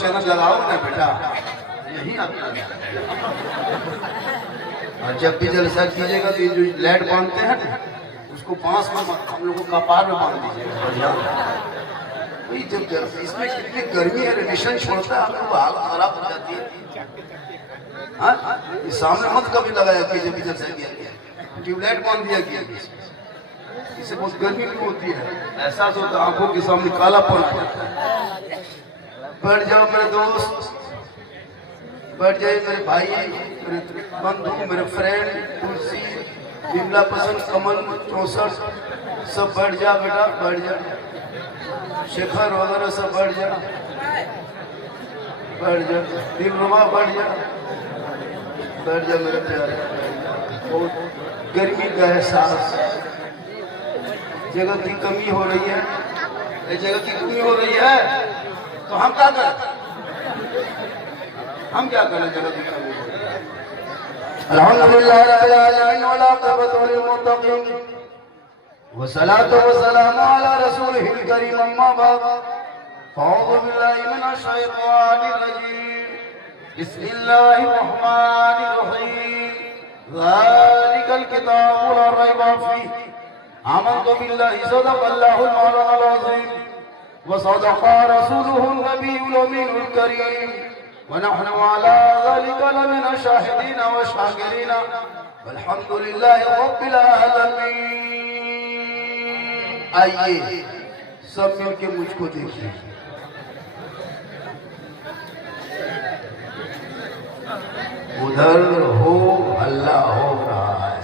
Channel लगाओ ना बेटा, यही अपना। और जब भी जलसा कीजिएगा तो जो लाइट बांधते हैं उसको बांस में हम लोग को कपार में बांध दीजिएगा, बढ़िया। वही जब इसमें कितनी गर्मी है, रेडिएशन छोड़ता है, हम लोग हालत खराब हो जाती है। हाँ, ये सामने मत कभी लगाया कि जब भी जलसा किया गया, ट्यूबलाइट बांध दिया गया, इससे बहुत गर्मी भी होती है, एहसास होता है, आंखों के सामने कालापन आ जाता है। बैठ जाओ मेरे दोस्त, बैठ जाइए मेरे भाई, मेरे बंधु, मेरे फ्रेंड, तुलसी, बिमला पसंद, कमल 64, सब बैठ जा बेटा, बैठ जा। शेखर वगैरह सब बैठ जा, बैठ जा। दिलरुबा बैठ जा, बैठ जा मेरे प्यारे। बहुत गर्मी का एहसास, जगह की कमी हो रही है, जगह की कमी हो रही है, तो हम क्या करें? हम क्या करें जगह की कमी हो रही है? अल्हम्दुलिल्लाह रब्बिल आलमीन व आक़िबतु लिल मुत्तक़ीन व सलातु व सलामु अला रसूलिहिल करीम, अम्मा बाद। अऊज़ु बिल्लाहि मिनश शैतानिर रजीम, बिस्मिल्लाहिर रहमानिर रहीम। ज़ालिकल किताबु ला रैब फीह, आमन्तु बिल्लाहि सदक़ल्लाहुल मौलानाल अज़ीम व सदक़ा रसूलुहुन नबियुल अमीनुल करीम व नहनु अला ज़ालिका लमिनश शाहिदीन व शाकिरीन वल्हम्दुलिल्लाहि रब्बिल आलमीन। आइए सब मिलके मुझको देखिए। उधर हो हल्ला हो रहा है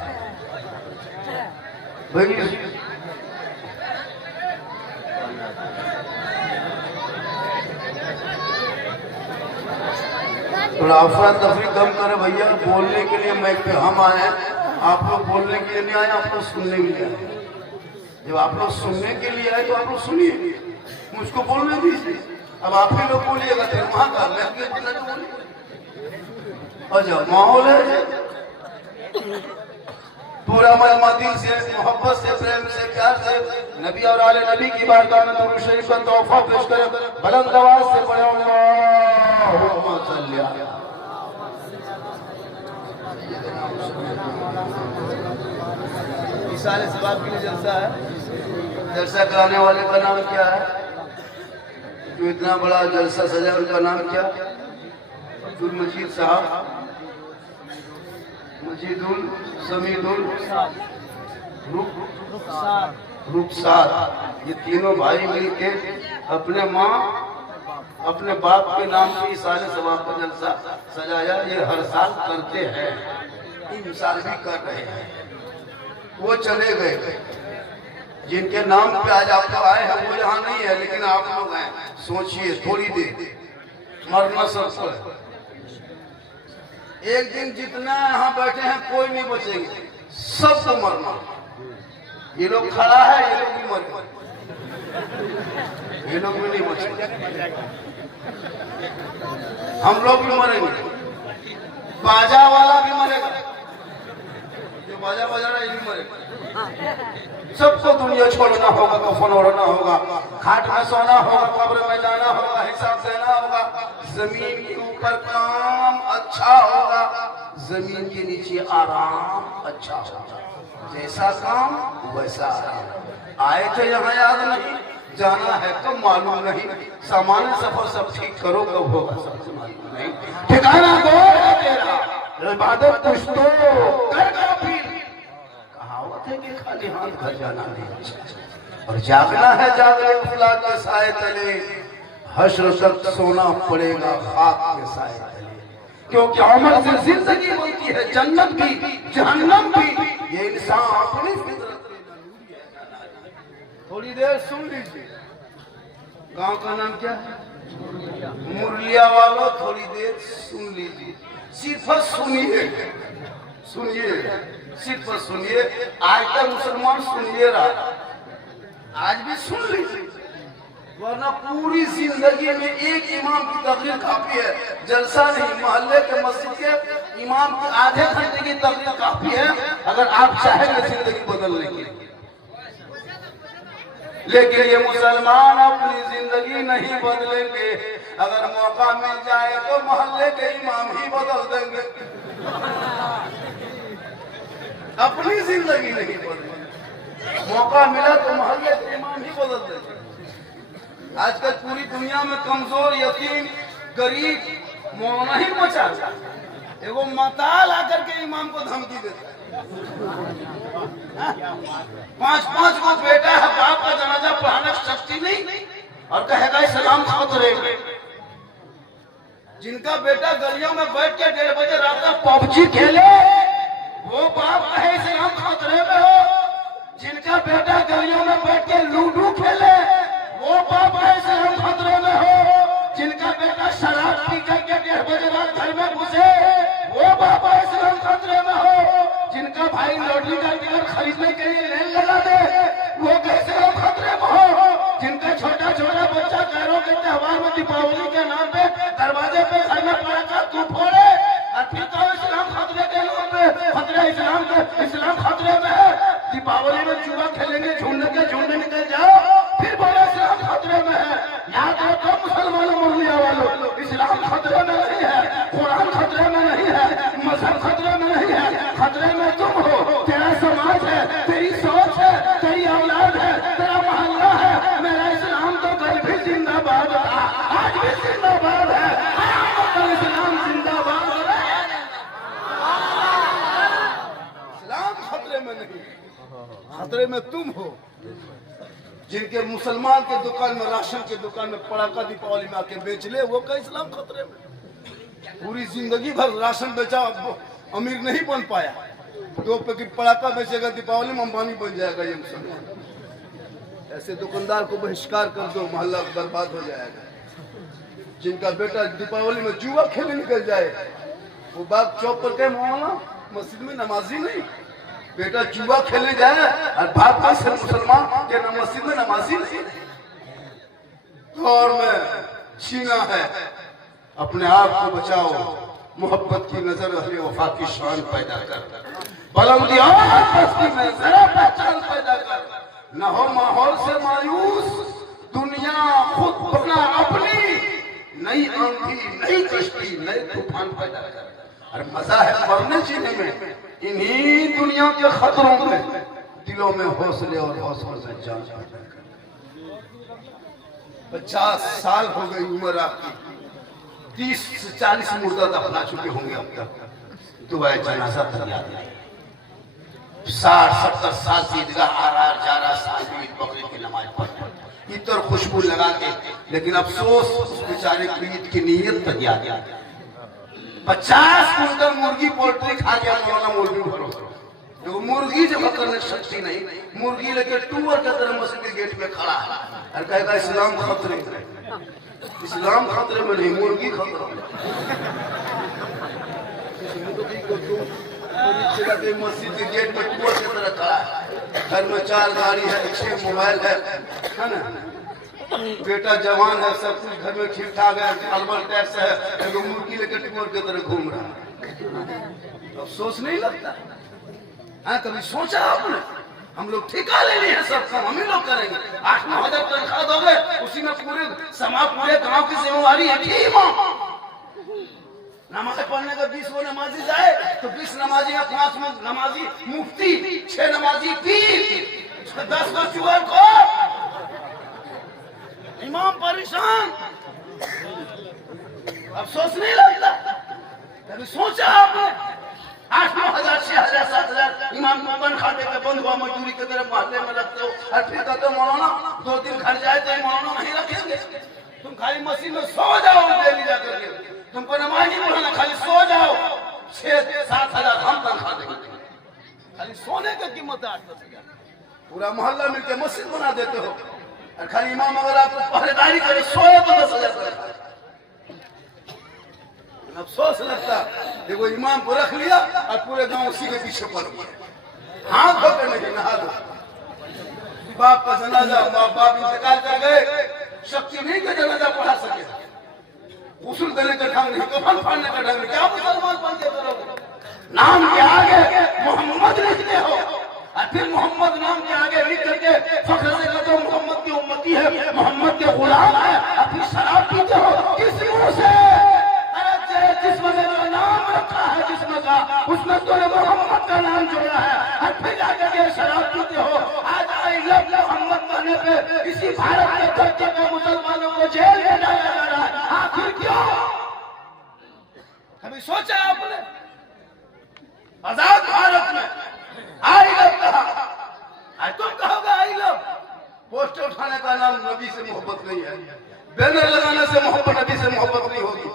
भाई, थोड़ा अफरा तफरी कम करे भैया। बोलने के लिए माइक पे हम आए, आप लोग बोलने के लिए नहीं आए, आप लोग सुनने के लिए आए। जब आप लोग सुनने के लिए आए तो आप लोग सुनिए, मुझको बोलने दीजिए। अब आप ही लोग बोलिएगा तो वहां का मैं बोलिए। और जब माहौल है पूरा मलमा दिल से, मोहब्बत से, प्रेम से, प्यार से नबी और आले नबी की बारगाह में दुरूद शरीफ का तोहफा पेश करें। बुलंद आवाज से पढ़े अल्लाहुम्मा सल्ली अला। इसाले सवाब के लिए जलसा है। जलसा कराने वाले का नाम क्या है? जो इतना बड़ा जलसा सजा, उनका नाम क्या? अब्दुल मजीद साहब, मजीदुल समीदुल रुखसार। ये तीनों भाई मिलके अपने माँ अपने बाप के नाम से इसाले सवाब का जलसा सजाया। ये हर साल करते हैं, इन साल भी कर रहे हैं। वो चले गए, जिनके नाम पे आज आप लोग आए हैं वो यहाँ नहीं है, लेकिन आप लोग हैं। सोचिए थोड़ी देर, मरना सबको है। एक दिन जितना यहाँ बैठे हैं कोई नहीं बचेंगे, सबको मरना। ये लोग खड़ा है, ये लोग भी मर गए, ये लोग भी नहीं बचेंगे, हम लोग भी मरेंगे। बाजा वाला भी मरेगा, जो बाजा बजा रहा है ये भी मरेगा। सबको दुनिया छोड़ना होगा, कफन ओढ़ना होगा, खाट में सोना होगा, कब्र में जाना होगा, हिसाब देना होगा। जमीन के ऊपर काम अच्छा होगा, जमीन के नीचे आराम अच्छा होगा। जैसा काम वैसा आराम। आए थे यहाँ याद नहीं, जाना है कब मालूम नहीं। सामान्य सफर सब ठीक करो, कब होगा सबसे मालूम नहीं। ठिकाना गौर है तेरा, इबादत कुछ तो कर काफी। कहावत है कि खाली हाथ घर जाना नहीं, और जागना है जागले खुला के साए तले। हश्र तक सोना पड़ेगा खाक के साए तले, क्योंकि अमल से जिंदगी बनती है, जन्नत भी जहन्नम भी। ये इंसान अपनी फितरत में। थोड़ी देर सुन लीजिए। गांव का नाम क्या है? मुरलिया वालों थोड़ी देर सुन लीजिए, सिर्फ सुनिए, सुनिए, सिर्फ सुनिए। आज तक मुसलमान सुनिए रहा, आज भी सुन लीजिए, वरना पूरी जिंदगी में एक इमाम की तकरीर काफी है। जलसा नहीं, मोहल्ले के मस्जिद के इमाम की आधे घंटे की तकरीर काफी है, अगर आप चाहेंगे जिंदगी बदलने की। लेकिन ये मुसलमान अपनी जिंदगी नहीं बदलेंगे। अगर मौका मिल जाए तो मोहल्ले के इमाम ही बदल देंगे, अपनी जिंदगी नहीं बदलेंगे। मौका मिला तो मोहल्ले के इमाम ही बदल देंगे। आजकल पूरी दुनिया में कमजोर, यतीम, गरीब मौना ही बचा। एगो मताल आकर के इमाम को धमकी देता है। 5-5 को बेटा है, बाप का जनाजा पढ़ाने की शक्ति नहीं और कहेगा इस्लाम खतरे में। जिनका बेटा गलियों में बैठ के 1:30 बजे रात में पबजी खेले, वो बाप कहे इस्लाम खतरे में हो। जिनका बेटा गलियों में बैठ के लूडो खेले, वो बाप कहे इस्लाम खतरे में हो। जिनका बेटा शराब पी करके 1:30 बजे रात घर में घुसे, वो बाप कहे इस्लाम खतरे में हो। जिनका भाई लॉटरी का टिकट खरीदने के लिए लाइन लगा दे, वो कैसे हम खतरे में हो। जिनका छोटा छोटा बच्चा घरों के त्योहार में दीपावली के नाम पे दरवाजे पे घर में पटाखा तू फोड़े और फिर कहो इस्लाम खतरे के नाम पे, खतरे इस्लाम के, इस्लाम खतरे में है। दीपावली में जुआ खेलेंगे, झुंड निकल जाओ, फिर बोले इस्लाम खतरे में है। याद रखो मुसलमानों मुरलिया वालों, इस्लाम खतरे में नहीं है, कुरान खतरे में नहीं है, मजहब खतरे में नहीं है। खतरे में तुम हो, तेरा समाज है, तेरी सोच है, तेरी औलाद है, तेरा मोहल्ला है। मेरा इस्लाम तो कल भी जिंदाबाद था, आज भी जिंदाबाद है, कल इस्लाम जिंदाबाद है। इस्लाम खतरे में नहीं, खतरे में तुम हो। जिनके मुसलमान के दुकान में, राशन के दुकान में पटाखा दीपावली में आके बेच ले, वो का इस्लाम खतरे में। पूरी जिंदगी भर राशन बेचा, अमीर नहीं बन पाया, 2 पैकेट पटाखा बेचेगा, दीपावली में अंबानी बन जाएगा। ये मुसलमान, ऐसे दुकानदार को बहिष्कार कर दो, मोहल्ला बर्बाद हो जाएगा। जिनका बेटा दीपावली में जुआ खेलने निकल जाए, वो बाप चौक पर के मौलाना मस्जिद में नमाजी नहीं, बेटा जुआ खेलने जाए और बाप का सिर्फ मुसलमान के मस्जिद में नमाजी नहीं। दौर में छीना है, अपने आप को बचाओ। मोहब्बत की नजर अहले वफा की शान पैदा कर, बुलंदी और पस्ती में जरा पहचान पैदा कर। न हो माहौल से मायूस, दुनिया खुद बना अपनी, नई आंधी, नई कश्ती, नए तूफान पैदा कर। और मजा है मरने जीने में, इन्हीं दुनिया के खतरों में दिलों में हौसले और हौसलों से जान। 50 साल हो गई उम्र आपकी, 30 से 40 मुर्दा दफना चुके होंगे अब तक। दुआए जनाजा तैयार नहीं, 60-70 साल से ईदगाह आ रहा जा रहा, साल में ईद बकरीद की नमाज पढ़, इतर खुशबू लगा के, लेकिन अफसोस उस बेचारे की ईद की नीयत तैयार। 50 कुंटल मुर्गी पोल्ट्री खा गया मौलाना मुर्गी भरो, तो मुर्गी जब करने शक्ति नहीं, मुर्गी लेके टूअर के तरह मस्जिद के गेट पे खड़ा है और कहेगा इस्लाम खतरे में। इस्लाम खतरे में नहीं, मुर्गी खतरा में। मस्जिद के गेट पे टूअर की तरह खड़ा है, घर में 4 गाड़ी है, 6 मोबाइल है ना, बेटा जवान है, सब कुछ घर में ठीक ठाक है, अलवर टैक्स है, एगो मुर्गी लेकर टूअर की तरह घूम रहा है। अफसोस नहीं लगता? हाँ, कभी सोचा आपने? हम लोग ठेका ले लिए हैं, सब काम हम ही लोग करेंगे। 8-9 हजार तनख्वाह दोगे, उसी में पूरे समाज, पूरे गांव की जिम्मेवारी है। ठीक नमाज पढ़ने का 20 वो नमाजी जाए तो 20 नमाजी है, 5 नमाजी मुफ्ती, 6 नमाजी पीर, 10 को चुअर को इमाम परेशान। अफसोस नहीं लगता? कभी सोचा आपने? 8-9 हजार, 6 हजार, 7 हजार इमाम को बन खाते पे बंद हुआ मजदूरी की तरफ मोहल्ले में रखते हो और फिर कहते हो मौलाना 2 दिन घर जाए तो मौलाना नहीं रखेंगे, तुम खाली मस्जिद में सो जाओ, डेली जाकर के तुमको नमाज नहीं पढ़ाना, खाली सो जाओ, 6-7 हजार हम तनख्वाह देंगे। खाली सोने की कीमत है 8-10 हजार। पूरा मोहल्ला मिलकर मस्जिद बना देते हो और खाली इमाम अगर आपको पहरेदारी करे सोए तो 10 हजार। अफसोस लगता, देखो इमाम को रख लिया और पूरे गांव उसी के पीछे पड़ गए, हाथ धोकर नहीं नहा दो। बाप का जनाजा, बाप इंतकाल कर गए, शक्ति नहीं के जनाजा पढ़ा सके, गुस्ल देने का ढंग नहीं, कफन फाड़ने का ढंग नहीं, क्या मुसलमान बन के करोगे? नाम के आगे मोहम्मद लिखते हो और फिर मोहम्मद नाम के आगे लिख करके फख्र से कहते हो मोहम्मद गुलाम है, अभी शराब पीते हो, किस मुंह से? अरे जिस्म में जो नाम रखा है जिस्म का, उसमें तूने मोहम्मद का नाम जोड़ा है, और फिर जाकर के शराब पीते हो। आज आई लव मोहम्मद कहने पे इसी भारत के धरती पे मुसलमानों को जेल में डाला जा रहा है, आखिर क्यों? कभी सोचा आपने? आजाद भारत में आई लव कहा, आज तुम कहोगे आई लव। पोस्टर उठाने का नाम नबी से मोहब्बत नहीं है, बैनर लगाने से मोहब्बत नबी से मोहब्बत नहीं होगी,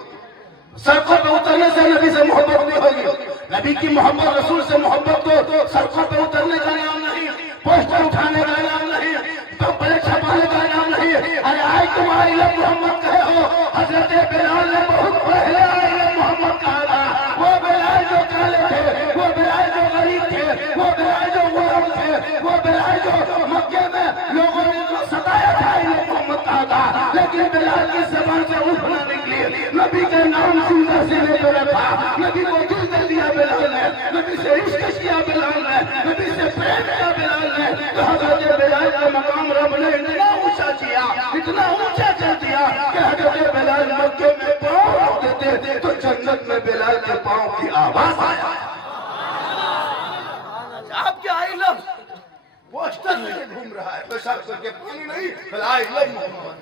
सड़कों पे उतरने से नबी से मोहब्बत नहीं होगी। नबी की मोहब्बत, रसूल से मोहब्बत तो सड़कों पे उतरने का नाम नहीं, पोस्टर उठाने का नाम नहीं, तो बड़े छपाने का नाम नहीं। अरे आज तुम आई लव मोहम्मद कहे हो, हजरत बिलाल ने बहुत पहले आई लव मोहम्मद कहा था। वो बिलाल जो काले थे, वो बिलाल जो गरीब थे, वो बिलाल जो गुलाम थे, वो बिलाल जो मक्के में लोगों ने जो सताया था आई लव मोहम्मद कहा था, लेकिन बिलाल की जबान से उफ ना निकली। नबी के नाम सुंदर से लेकर रखा, नबी को दिल दे दिया बिलाल ने, नबी से इश्क किया बिलाल ने, नबी से प्रेम किया बिलाल ने। तो हजरत बिलाल का मकाम रब ने इतना ऊंचा किया, इतना ऊंचा कर दिया कि हजरत बिलाल मक्के में पाँव रख देते तो जन्नत में बिलाल के पाँव की आवाज आया। आप क्या आई लव पोस्टर लेके घूम रहा है, पेशाब करके पानी नहीं, आई लव मोहम्मद।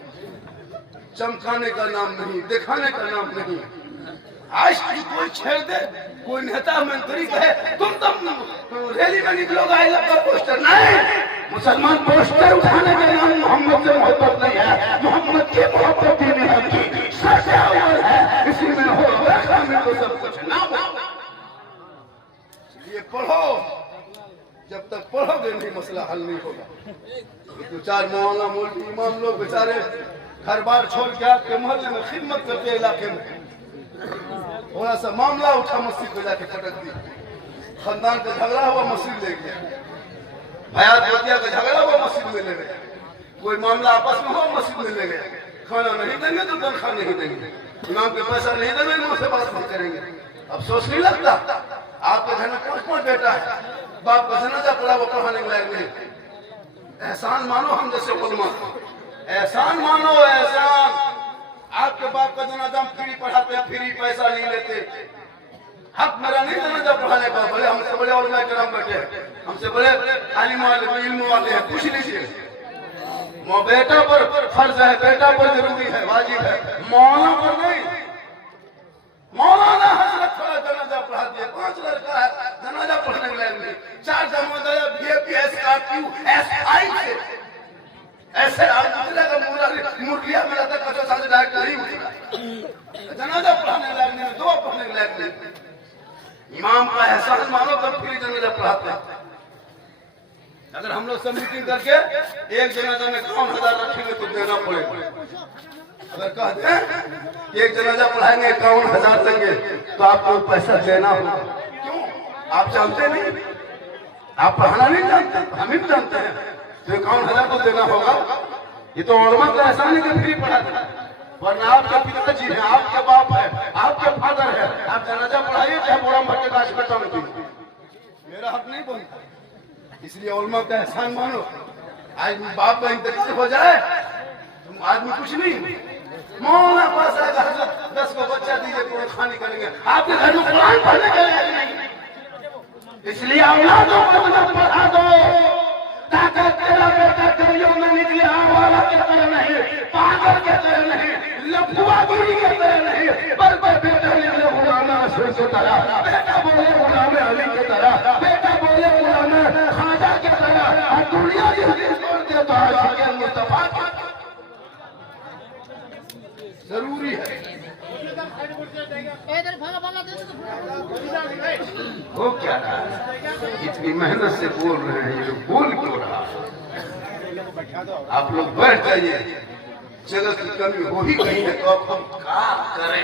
चमकाने का नाम नहीं, दिखाने का नाम नहीं। आज की कोई छेड़ दे, कोई नेता मंत्री कहे तुम रैली में निकलोगे आई लव का पोस्टर, नहीं। मुसलमान पोस्टर उठाने का नाम मोहम्मद से मोहब्बत नहीं है, मोहम्मद की मोहब्बत ही नहीं है, सबसे अव्वल है, इसी में हो शामिल तो सब कुछ ना हो। ये पढ़ो, जब तक पढ़ोगे नहीं मसला हल नहीं होगा। दो चार मौलाना मौलवी इमाम लोग बेचारे घर बार छोड़ के आपके मोहल्ले में खिदमत करते इलाके में, थोड़ा सा मामला उठा मस्जिद को जाके पटक दिया, खानदान का झगड़ा हुआ मस्जिद ले गया, हयात बतिया का झगड़ा हुआ मस्जिद में ले गए, कोई मामला आपस में हुआ मस्जिद में ले गए। खाना नहीं देंगे तो तनख्वाह नहीं देंगे, इमाम के पैसा नहीं देंगे इमाम से बात नहीं करेंगे। अफसोस नहीं लगता? आपके घर में कौन बेटा है, बाप का जनाजा पड़ा वो पढ़ाने के लायक नहीं। एहसान मानो हम जैसे उलमा, एहसान मानो एहसान। आपके बाप का जनाजा फ्री पढ़ाते हैं, फ्री पैसा नहीं लेते। हक मेरा नहीं जनाजा पढ़ाने का, भले हमसे बड़े उलमा करम बैठे, हमसे बड़े आलिम वाले इल्म वाले हैं, पूछ लीजिए। बेटा पर फर्ज है, बेटा पर जरूरी है, वाजिब है, मौलाना पर नहीं। मौलाना हजरत थोड़ा जनाजा पढ़ा दिए, 5 लड़का है जनाजा पढ़ने के लायक नहीं, 4 जनाजा BAPSRQSI से ऐसे मुर्गिया मिला था, 50 साल डायरेक्ट नहीं उठेगा, जनाजा पढ़ाने के लायक नहीं, दुआ पढ़ने के लायक नहीं। इमाम का एहसास मानो तब फिर जनाजा पढ़ाते हैं। अगर हम लोग सब मीटिंग करके एक जनाजा में 51,000 रखेंगे तो देना पड़ेगा। अगर कह दें एक जनाजा पढ़ाएंगे 51,000 देंगे तो आपको पैसा देना होगा। क्यों? आप जानते नहीं, आप पढ़ाना नहीं जानते, हम ही जानते हैं, तो 51,000 को देना होगा। ये तो उलमा का एहसान है कि फ्री पढ़ाते, वरना आपके पिताजी है, आपके बाप है, आपके फादर है, आप जनाजा पढ़ाइए चाहे बोरा भर के गाछ में टंग दीजिए, मेरा हक नहीं बनता। इसलिए उलमा का एहसान मानो। आज बाप का इंतकाल हो जाए तुम आदमी कुछ नहीं, मौलाना पास आएगा 10 को बच्चा दीजिए तो खानी करेंगे, आपके घर में कुरान पढ़ने के लिए नहीं। इसलिए औलादों को पढ़ा दो, ताकि तेरा बेटा करियों में निकले आवारा के तरह नहीं, पागल के तरह नहीं, लफुआगिरी के तरह नहीं, पर बेटा निकले गुलाम रसूल की तरह, बेटा बोले गुलाम अली की तरह, बेटा बोले गुलाम खाजा की तरह, और दुनिया जिसकी छोड़ दे तो आशिक़ मुस्तफा जरूरी है। वो क्या रहा है? इतनी मेहनत से बोल रहे हैं, ये लोग बोल क्यों रहा? आप लोग बैठ जाइए, जगह की कमी हो ही गई है तो अब हम क्या करें?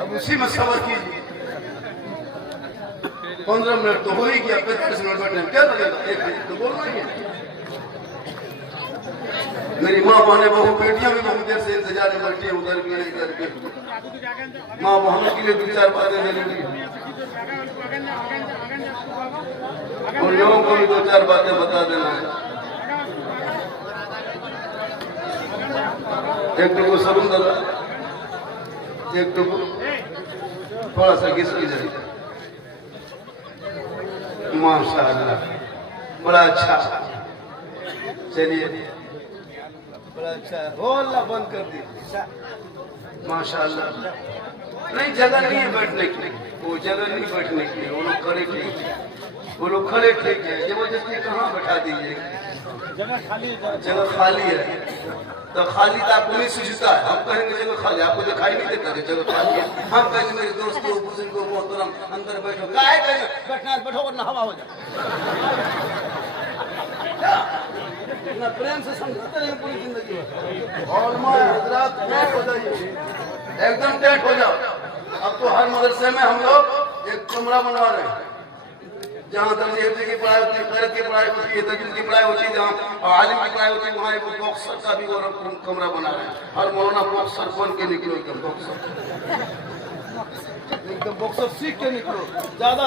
अब उसी में सबर कीजिए। 15 मिनट तो हो ही गया, 45 मिनट बैठे क्या लगेगा? 1 मिनट तो बोलना ही है। मेरी माँ बहने बहु बेटियां भी बहुत देर से इंतजार में बैठी है, उधर के इधर के। माँ बहनों के लिए 2-4 बातें जरूरी है, उन लोगों को भी 2-4 बातें बता देना है। एक टुकु सरून दादा, एक टुकु थोड़ा सा घिस लीजिए। माशाअल्लाह, बड़ा अच्छा। चलिए, बड़ा अच्छा है। हो अल्लाह, बंद कर दी। माशाअल्लाह। नहीं, जगह नहीं है बैठने की, वो जगह नहीं बैठने की, वो लोग खड़े ठीक है, वो लोग खड़े ठीक है। जबरदस्ती कहाँ बैठा दीजिए, जगह खाली है। तो खाली तो आपको नहीं सूझता है। हम कहेंगे जगह खाली, आपको दिखाई नहीं देता है जगह खाली है। हम कहेंगे मेरे दोस्तों बुजुर्गों मोहतरम अंदर बैठो, काहे कहेंगे बैठना बैठो वरना हवा हो जाए। इतना प्रेम से समझाते रहे पूरी जिंदगी में। और मैं हजरात टेट हो जाइए, एकदम टेट हो जाओ। अब तो हर मदरसे में हम लोग एक कमरा बनवा रहे हैं, जहाँ दर्ज की पढ़ाई होती है, खैरत की पढ़ाई होती है, तजवीज़ की पढ़ाई होती है, जहाँ आलिम की पढ़ाई होती है, वहाँ एक बॉक्सर का भी वो कमरा बना रहे हैं। हर मौलाना बॉक्सर बन के निकलो, एकदम बॉक्सर सीख के निकलो। ज्यादा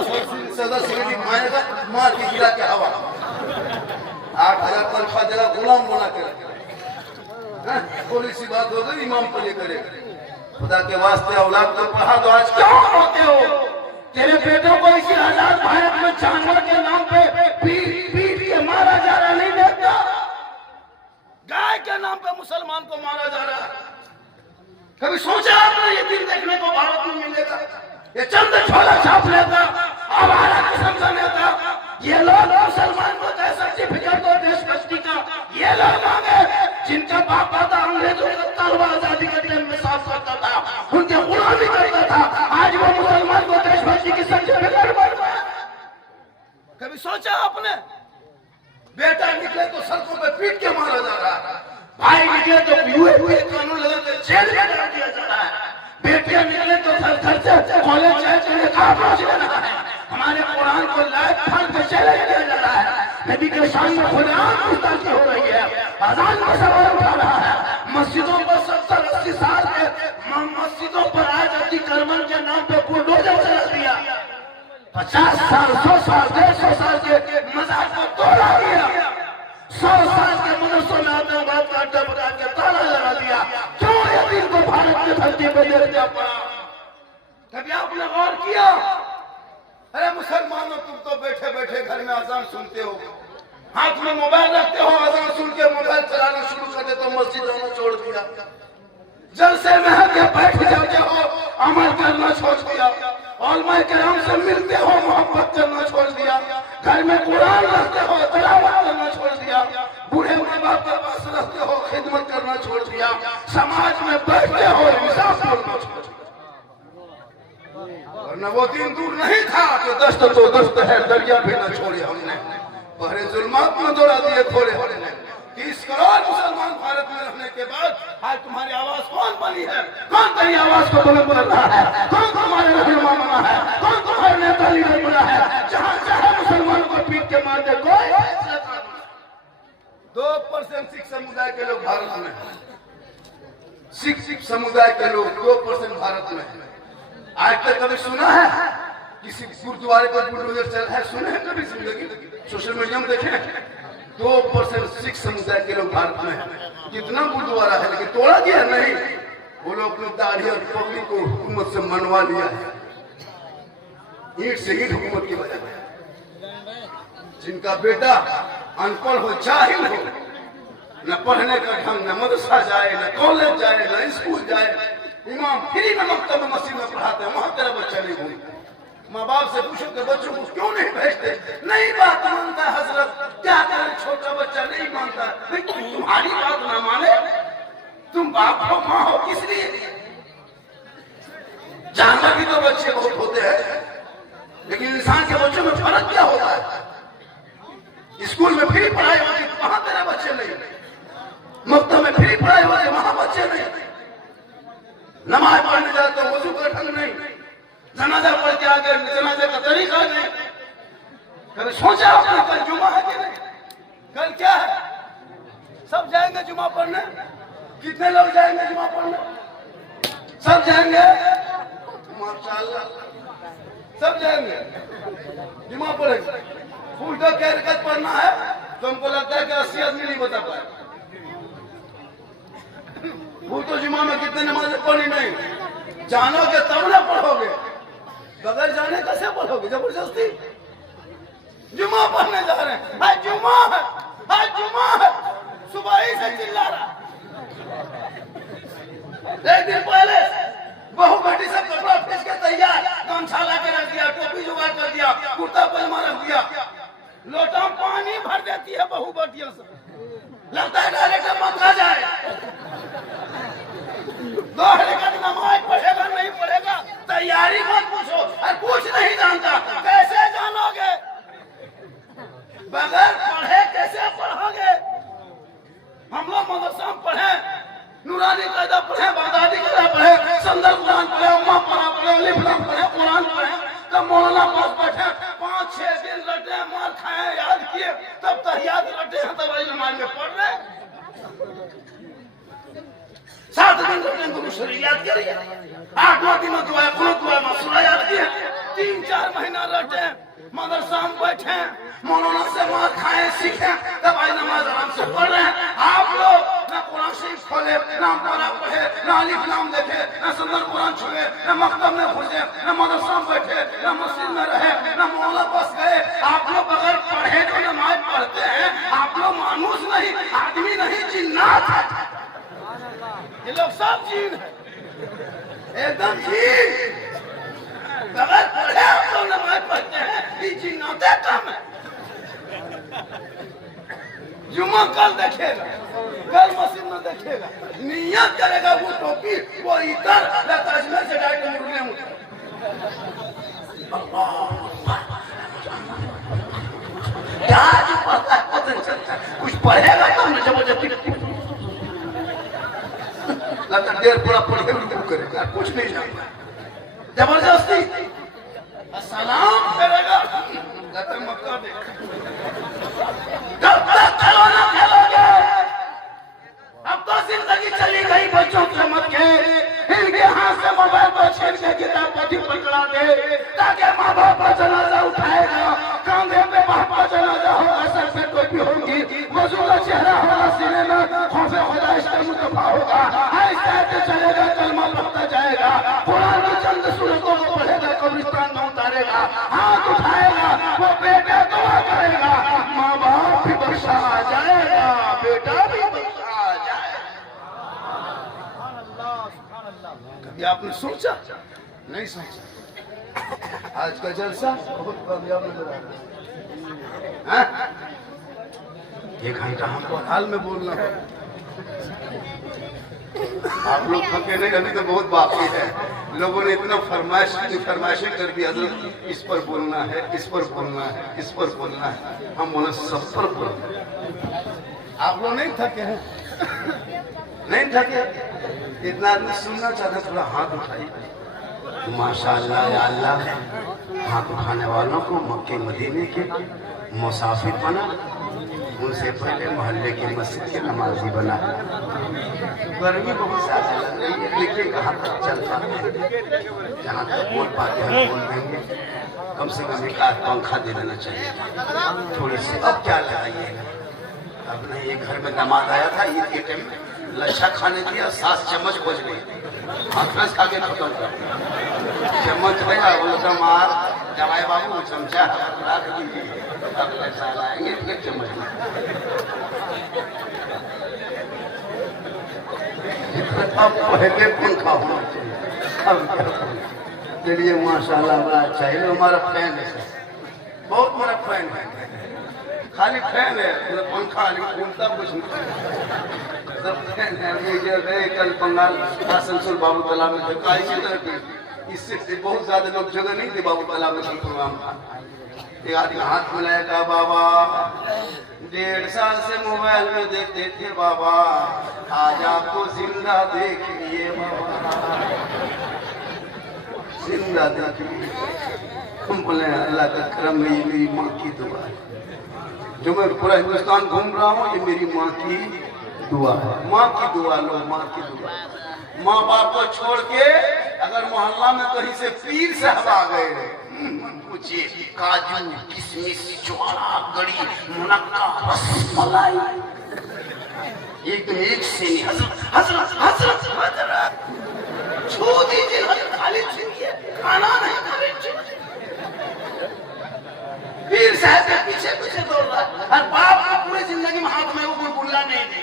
सिगरेट मारेगा, मार के गिरा के हवा। 8,000 तनख्वाह देगा, गुलाम बना के रखेगा। थोड़ी सी बात हो गई, इमाम को लेकर खुदा के वास्ते औलाद को पढ़ा दो। आज क्यों होते हो? तेरे बेटों को इसी आजाद भारत में जानवर के नाम पे पीट के मारा जा रहा, नहीं देखता? गाय के नाम पे मुसलमान को मारा जा रहा है। कभी सोचा आपने ये दिन देखने को भारत में मिलेगा? ये चंद छोला छाप लेता, हमारा किस्म का नेता, ये लोग मुसलमान को दे सर्टिफिकेट और देशभक्ति का, ये लोग मांगे जिनका बाप दादा अंग्रेजों का तलवार आजादी के टाइम में साफ करता था, उनके गुलामी करता था, आज वो मुसलमान को देशभक्ति की सर्टिफिकेट बन रहा है। कभी सोचा आपने? बेटा निकले तो सड़कों पे पीट के मारा जा रहा है, भाई निकले तो हुए कानून लगा के जेल में डाल दिया जा रहा है, बेटियां निकले तो घर से कॉलेज जाए तो काफिर लेना है, हमारे कुरान को लाइव फाड़ के चैलेंज दिया जा रहा है, नबी के शान में खुलेआम गुस्ताखी हो रही है, अजान का सवाल उठा रहा है, मस्जिदों पर 70-80 साल के मस्जिदों पर आज अतिक्रमण के नाम पे बुलडोजर चला दिया, 50 साल 100 साल 150 साल के मजाक को तोड़ा दिया, 100 साल के मदरसों में आतंकवाद का अड्डा बना के ताला लगा दिया। क्यों ये दिन को भारत की धरती पर देखना पड़ा? कभी आपने गौर किया? अरे मुसलमानों, तुम तो बैठे बैठे घर में अजान सुनते हो, हाथ में मोबाइल रखते हो, अजान सुन के मोबाइल चलाना शुरू कर देते हो, मस्जिद आना छोड़ दिया, जलसे में आके बैठ जाते हो, अमल करना छोड़ दिया, औलमाए किराम से मिलते हो, मोहब्बत करना छोड़ दिया, घर में कुरान रखते हो, तिलावत करना छोड़ दिया, बूढ़े माँ बाप के पास रखते हो, खिदमत करना छोड़ दिया, समाज में बैठते हो, इंसाफ करना छोड़ दिया। वरना वो दिन दूर नहीं था कि दस्त तो दस्त है, दरिया भी न छोड़े हमने, पहले जुल्मात में दौड़ा दिए थोड़े हमने। 30 करोड़ मुसलमान भारत में रहने के बाद आज तुम्हारी आवाज कौन बनी है? कौन तेरी आवाज को बुलंद कर रहा है? कौन तुम्हारे रहनुमा बना है? कौन तुम्हारे नेता लीडर बना है? जहाँ चाहे मुसलमान को पीट के मार दे कोई। 2% सिख समुदाय के लोग भारत में, सिख समुदाय के लोग 2% भारत में। आज तक कभी सुना है किसी गुरुद्वारे पर बुलडोजर चल है? सुने हैं कभी जिंदगी? सोशल मीडिया में देखे? 2% सिख समुदाय के लोग भारत में। कितना गुरुद्वारा है लेकिन तोड़ा गया नहीं। वो लोग अपनी दाढ़ी और पगड़ी को हुकूमत से मनवा लिया है, ईट से ईट हुकूमत की वजह से। जिनका बेटा अनपढ़ हो, जाहिल हो, न पढ़ने का ढंग, न मदरसा जाए, न कॉलेज जाए, न स्कूल जाए, इमाम फ्री में मकतब में मस्जिद में पढ़ाते हैं, वहां तेरा बच्चा नहीं घूमता। माँ बाप से पूछो कि बच्चों को क्यों नहीं भेजते? नहीं बात मानता हजरत, क्या करें, छोटा बच्चा नहीं मानता। तुम्हारी बात ना माने, तुम बाप हो, माँ हो, किस लिए? जानवर भी तो बच्चे बहुत होते हैं, लेकिन इंसान के बच्चों में फर्क क्या होता है? स्कूल में फ्री पढ़ाई होती, वहां तेरे बच्चे नहीं, मकतब में फ्री पढ़ाई होती, वहां बच्चे नहीं, नमाज पढ़ने जाते हो, वजू का ढंग नहीं, जनाजा पढ़ के आगे जनाजे का तरीका नहीं। कभी सोचा आपने कल जुमा है कि नहीं? कल क्या है? सब जाएंगे जुमा पढ़ने? कितने लोग जाएंगे जुमा पढ़ने? सब जाएंगे, माशाअल्लाह, सब जाएंगे जुमा पढ़ेंगे। फूल का कैरकत पढ़ना है तो हमको लगता है कि 80 आदमी नहीं बता पाए। वो तो जुमा में कितने नमाजें पढ़ी नहीं, जानोगे तब ना पढ़ोगे, बगैर जाने कैसे पढ़ोगे? जबरदस्ती जुमा पढ़ने जा रहे हैं, आज जुमा है, आज जुमा है, सुबह ही से चिल्ला रहा। एक दिन पहले बहू बेटी सब कपड़ा फीस के तैयार, गमछा ला के रख दिया, टोपी जुगाड़ कर दिया, कुर्ता पजामा रख दिया, लोटा में पानी भर देती है बहू बेटियों से, लगता है डायरेक्ट मंगा जाए। 2 रकात नमाज पढ़ेगा नहीं पढ़ेगा तैयारी मत पूछो, और कुछ नहीं जानता कैसे जानोगे? बगैर पढ़े कैसे पढ़ोगे? हम लोग मदरसा में पढ़े, नूरानी कायदा पढ़े, बागदादी कायदा पढ़े, संदर कुरान पढ़े, अम्मा पढ़ा पढ़े, अलिफ लाम पढ़े, कुरान पढ़े, तब मौलाना पास बैठे 5-6 दिन रटे, मार खाए, याद किए, तब तहियात रटे हैं, तब नमाज में पढ़ रहे। 7 दिन रटे गुरु शरीफ याद करिए, 8-9 दिन दुआ खुद दुआ मसूरा याद किए, 3-4 महीना रटे, मदरसा में बैठे, मौलाना से मार खाए, सीखे, तब आज नमाज आराम से पढ़ रहे हैं। आप लोग ना कुरान शरीफ खोले, ना पारा पढ़े, ना अलिफ लाम देखे, ना सुंदर कुरान छुए, ना मकतब में घुसे, ना मदरसा में बैठे, ना मस्जिद में रहे, ना मौला पास गए। आप लोग अगर पढ़े तो नमाज पढ़ते हैं, आप लोग मानुस नहीं, आदमी नहीं, जिन्नात है। ये लोग सब जीन है, एकदम जीन। अगर पढ़े आप लोग नमाज पढ़ते हैं, ये जिन्नाते कम है। जुम्मा कल देखेगा, कल मस्जिद में देखेगा, नियत करेगा, वो टोपी वो इतर अजमेर से डायरेक्ट मुर्गे में क्या जो पढ़ता है पता नहीं चलता, कुछ पढ़ेगा तो ना जबरदस्ती लगता देर पूरा पढ़े करेगा, कुछ नहीं जानता, जबरदस्ती सलाम करेगा, मक्का कब तक खिलौना खेलोगे? अब तो जिंदगी चली गई बच्चों के मत के, इनके हाथ से मोबाइल पर छीन के किताब पढ़ी पकड़ा दे, ताकि माँ बाप का जनाजा उठाएगा, कंधे पे बाप का जनाजा होगा, सर पे टोपी होगी, वजू का चेहरा होगा, सीने में खौफे खुदा इसका मुतफा होगा, ऐसे चलेगा, कलमा पढ़ता जाएगा, कुरान की चंद सूरतों को पढ़ेगा, कब्रिस्तान में उतारेगा, हाथ उठाएगा, वो बेटा दुआ करेगा, माँ बाप भी बख्शा जाएगा, बेटा भी बख्शा जाएगा। कभी आपने सोचा? नहीं सोचा। आज का जलसा बहुत कामयाब नजर आ रहा है। 1 घंटा हमको हाल में बोलना है, आप लोग थके नहीं, अभी तो बहुत बाकी है। लोगों ने इतना फरमाइशें कर दी, हजरत इस पर बोलना है, इस पर बोलना है, इस पर बोलना है, हम बोले सब पर बोलना। आप लोग नहीं थके हैं? नहीं थके? इतना आदमी सुनना चाहते, थोड़ा हाथ उठाइए। माशाअल्लाह या अल्लाह, हाथ उठाने वालों को मक्के मदीने के मुसाफिर बना, उनसे पहले मोहल्ले की मस्जिद के नमाजी बना। गर्मी बहुत ज्यादा लग रही है, लेकिन कहाँ तक चलता है, जहाँ तक बोल पाते हैं बोल देंगे, कम से कम 1 आध पंखा दे देना चाहिए थोड़ी सी। अब क्या लगाइएगा? अब नहीं, एक घर में दामाद आया था ईद के टाइम में, लच्छा खाने दिया, 7 चम्मच खोज गई, हाथ खा के खत्म कर, चम्मच भैया बोलता मार जवाई बाबू चमचा रख दीजिए, अब लच्छा लाएंगे 1 चम्मच। अब पहले पंखा होना चाहिए, अब क्या चलिए माशाल्लाह बड़ा अच्छा है। हमारा फैन है, बहुत बड़ा फैन है, खाली फैन है, पंखा नहीं घूमता कुछ नहीं, सब फैन है। ये गए कल बंगाल आसनसोल बाबू तालाब में थे, इससे बहुत ज्यादा लोग जगह नहीं थे बाबू तालाब में प्रोग्राम था। एक आदमी हाथ मिलाया, कहा बाबा 1.5 साल से मोबाइल में देखते थे बाबा, आज आपको जिंदा देख लिए बाबा, जिंदा देख लिए। हम बोले अल्लाह का करम है, ये मेरी माँ की दुआ है, जो मैं पूरा हिंदुस्तान घूम रहा हूँ, ये मेरी माँ की दुआ है। माँ की दुआ लो, माँ की दुआ। माँ बाप को छोड़ के अगर मोहल्ला में कहीं से पीर साहब आ गए, पूछिए काजू किशमिश छोड़ा गड़ी मुनक्का रसमलाई, एक से नहीं, हजरत हजरत हजरत हजरत छू दीजिए, खाली छूइए, खाना नहीं खाली छूइए। पीर साहब के पीछे पीछे दौड़ रहा है और बाप को पूरी जिंदगी में हाथ में वो कोई बुल्ला नहीं दी।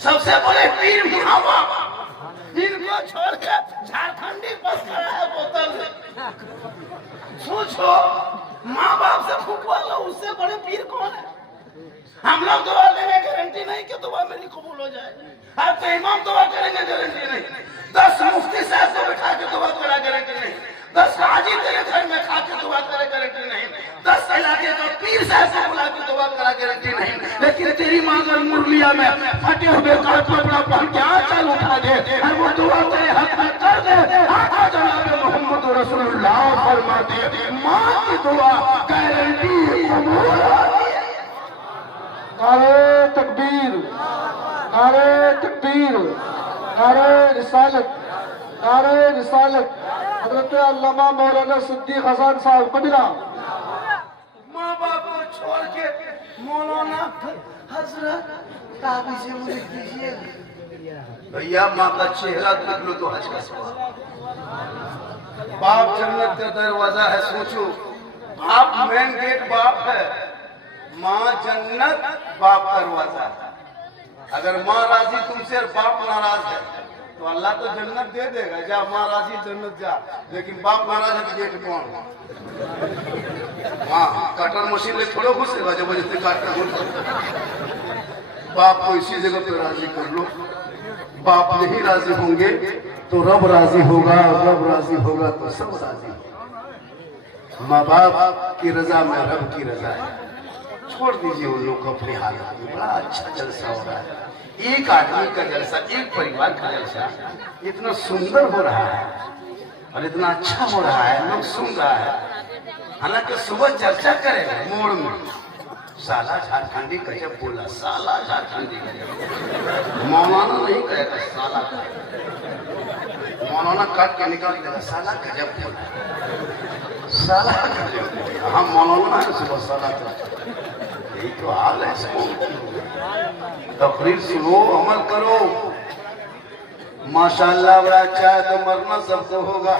सबसे बड़े पीर भी हाँ बाप, इनको छोड़ के झारखंडी बस खड़ा है बोतल में। सोचो माँ बाप से फुकवा लो, उससे बड़े पीर कौन है? हम लोग दुआ लेंगे, गारंटी नहीं कि दुआ मेरी कबूल हो जाए। आप तो इमाम दुआ करेंगे, गारंटी नहीं। 10 मुफ्ती साहब को बिठा के दुआ करा, गारंटी नहीं। 10 हाजी तेरे घर में खा के दुआ करे, गारंटी नहीं। 10 इलाके का पीर साहब से बुला के दुआ करा, गारंटी नहीं। लेकिन तेरी माँ अगर मुरलिया में फटे हुए कपड़ा पहन के आंचल उठा दे और वो दुआ तेरे हक में कर दे, आका जनाब मोहम्मद रसूलुल्लाह फरमाते माँ की दुआ गारंटी कबूल होती है। नारे तकबीर, नारे तकबीर, नारे रिसालत, नारे रिसालत। हज़रत अल्लामा मौलाना सिद्दीक हसन साहब कबीरा। माँ बाप को छोड़ के मौलाना हजरत ताबी से मुझे दीजिए भैया, माँ का चेहरा देख लो तो हज का सवाल। बाप जन्नत का दरवाजा है, सोचो बाप मेन गेट बाप है, माँ जन्नत बाप दरवाजा। अगर माँ राजी तुमसे और बाप नाराज है तो अल्लाह तो जन्नत दे देगा, जा माँ राजी जन्नत जा, लेकिन बाप नाराज है तो गेट कौन? हाँ, कटर मशीन में थोड़ा घुसेगा जबरदस्ती काटना। बाप को इसी जगह पे राजी कर लो। बाप नहीं राजी होंगे तो रब राजी होगा, रब राजी होगा तो सब राजी होगा। माँ बाप की रजा में रब की रजा है। छोड़ दीजिए उन लोग को अपने हालत में। बड़ा अच्छा जलसा हो रहा है, एक आदमी का जलसा, एक परिवार का जलसा इतना सुंदर हो रहा है और इतना अच्छा हो रहा है, लोग सुन रहा है। हालांकि सुबह चर्चा करेगा मोड़ में, साला झारखंडी गजब बोला, साला झारखंडी गजब। मौलाना नहीं कहेगा साला, मौलाना काट के निकाल देगा, साला गजब बोला, साला गजब बोला। हम मौलाना है, सुबह साला यही तो हाल है। तकरीर सुनो, अमल करो। माशाअल्लाह बड़ा अच्छा है तो मरना सबको होगा,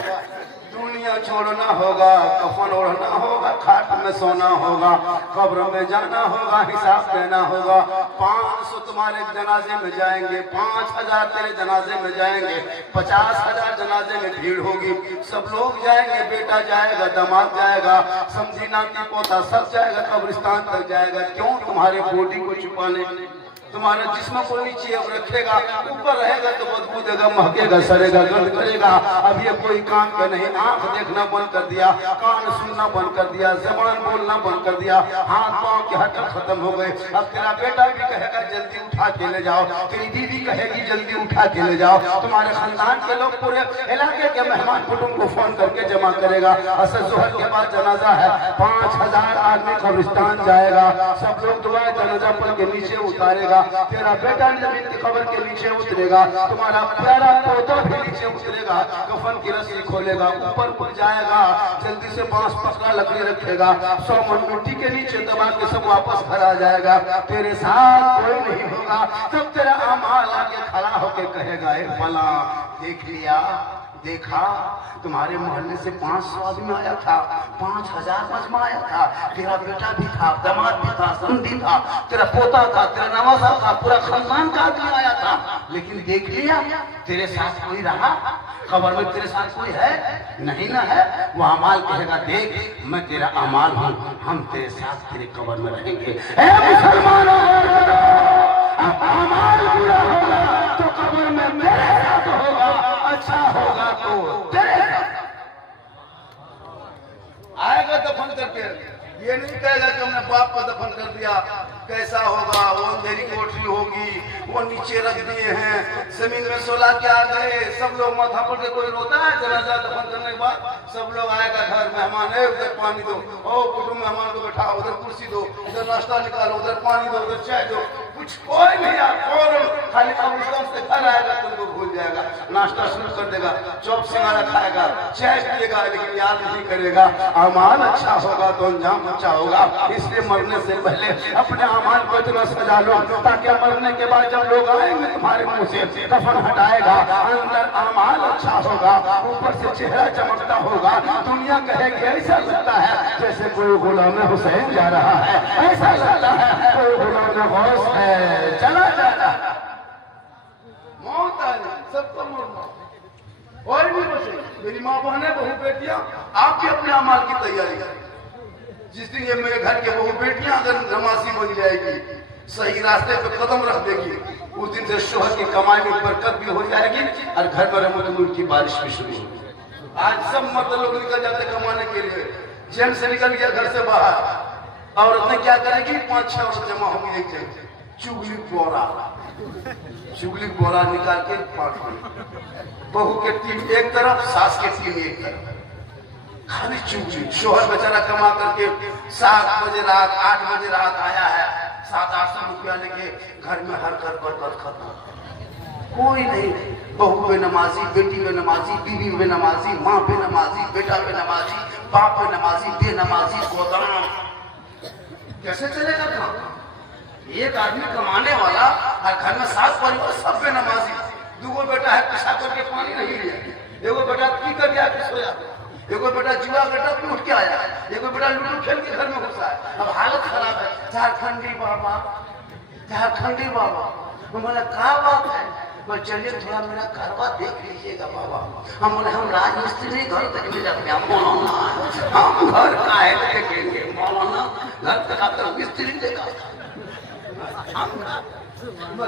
दुनिया छोड़ना होगा, कफन ओढ़ना होगा, खाट में सोना होगा, कब्र में जाना होगा, हिसाब देना होगा। 500 तुम्हारे जनाजे में जाएंगे, 5000 तेरे जनाजे में जाएंगे, 50,000 जनाजे में भीड़ होगी। सब लोग जाएंगे, बेटा जाएगा, दामाद जाएगा, समझी नाती पोता सब जाएगा, कब्रिस्तान तक जाएगा। क्यों? तुम्हारे बॉडी को छुपाने। तुम्हारे जिस्म को नीचे अब रखेगा, ऊपर रहेगा तो बदबू देगा, महकेगा, सड़ेगा, गंद करेगा। अब ये कोई काम का नहीं। आंख देखना बंद कर दिया, कान सुनना बंद कर दिया, जबान बोलना बंद कर दिया, हाथ पांव के हड्डी खत्म हो गए। अब तेरा बेटा भी कहेगा जल्दी उठा के ले जाओ, तेरी बीवी कहेगी जल्दी उठा के ले जाओ। तुम्हारे खानदान के लोग पूरे इलाके के मेहमान कुटुंब को फोन करके जमा करेगा। असर जोहर के बाद जनाजा है, 5000 आदमी कब्रिस्तान जाएगा, सब लोग दुआ जनाजा पढ़ के नीचे उतारेगा। तेरा बेटा जमीन की कब्र के नीचे उतरेगा, तुम्हारा प्यारा पोता भी नीचे उतरेगा, कफन की रस्सी खोलेगा, ऊपर उड़ जाएगा, जल्दी से बांस पकड़ा लकड़ी रखेगा, 100 मन मिट्टी के नीचे दबा के सब वापस घर आ जाएगा। तेरे साथ कोई नहीं होगा। तब तेरा अमाल आके खड़ा होके कहेगा, ए फला देख लिया, देखा तुम्हारे मोहल्ले से 500 आदमी आया था, 5000 मजमा आया था, तेरा बेटा भी था, दामाद भी था, समधी था, तेरा पोता था, तेरा नवासा था, पूरा खानदान का आदमी आया था, लेकिन देख लिया तेरे साथ कोई रहा? खबर में तेरे साथ कोई है? नहीं ना है। वो अमाल कहेगा, देख मैं तेरा अमाल हूँ, हम तेरे साथ तेरे कब्र में रहेंगे। मुसलमानों अमाल बुरा होगा तो कब्र में मेरे साथ होगा, अच्छा होगा तो तेरे साथ आएगा दफन करके। ये नहीं कहेगा कि हमने बाप को दफन कर दिया, कैसा होगा? वो अंधेरी कोठरी होगी, वो नीचे रख दिए हैं, जमीन में सोला के आ गए, सब लोग माथा पड़ के। कोई रोता है जनाजा दफन करने के बाद? सब लोग आएगा, घर मेहमान है, उधर पानी दो, ओ कुटुंब मेहमान को बैठाओ, उधर कुर्सी दो, उधर नाश्ता निकालो, उधर पानी दो, उधर चाय दो, कुछ कोई नहीं यार। और खाली कब्रिस्तान से घर आएगा तुमको भूल जाएगा। नाश्ता शुरू कर देगा, चौप सिंगारा खाएगा, चाय पिएगा, लेकिन याद नहीं करेगा अमाल अच्छा होगा तो अंजाम अच्छा होगा। इसलिए मरने से पहले अपने अमाल को इतना सजा लो ताकि मरने के बाद जब लोग आएंगे तुम्हारे मुंह से कफन हटाएगा, अंदर अमाल अच्छा होगा, ऊपर से चेहरा चमकता होगा, दुनिया कहेगी ऐसा लगता है जैसे कोई गुलाम हुसैन जा रहा है, ऐसा लगता है कोई गुलाम गौस है चला जा रहा है। मौत आनी सबको मरना और भी बचे। मेरी माँ बहनें बहू बेटियां आप भी अपने अमाल की तैयारी करें। जिस दिन ये मेरे घर के बहू बेटियां अगर नमाजी बन जाएगी, सही रास्ते पे कदम रख देगी, उस दिन से शोहर की कमाई में बरकत भी हो जाएगी और घर में रहमत की बारिश भी शुरू होगी। आज सब मर्द लोग निकल जाते कमाने के लिए, जेल से निकल गया घर से बाहर, औरतें क्या करेगी 5-6 औरत जमा होंगी एक जगह, चुगली बोरा निकाल के बहू के टीम एक तरफ, सास के टीम एक तरफ, खाली चुगली। शोहर बेचारा कमा करके 7 बजे रात 8 बजे रात आया है, 700-800 रुपया लेके घर में हर घर बरकत खत्म, कोई नहीं। बहू बेनमाजी, बेटी बेनमाजी, बीवी बेनमाजी, माँ बेनमाजी, बेटा बेनमाजी, बाप बेनमाजी, बेनमाजी, गोदाम कैसे चलेगा काम? एक आदमी कमाने वाला और घर में 7 परिवार सब बेनमाजी। 2 बेटा है पिछा करके पानी नहीं लिया, एगो बेटा पी कर गया कि सोया, एगो बेटा जुआ बेटा भी उठ के आया, एगो बेटा लूडो खेल के घर में घुसा है। अब हालत खराब है। झारखंडी बाबा, झारखंडी बाबा, बोला क्या बात है? बोले चलिए थोड़ा मेरा घरवा देख लीजिएगा बाबा। हम बोले हम राजमिस्त्री घर तक ले जाते हैं, मौलाना हम घर का है देखेंगे, मौलाना घर तक आता मिस्त्री देखा।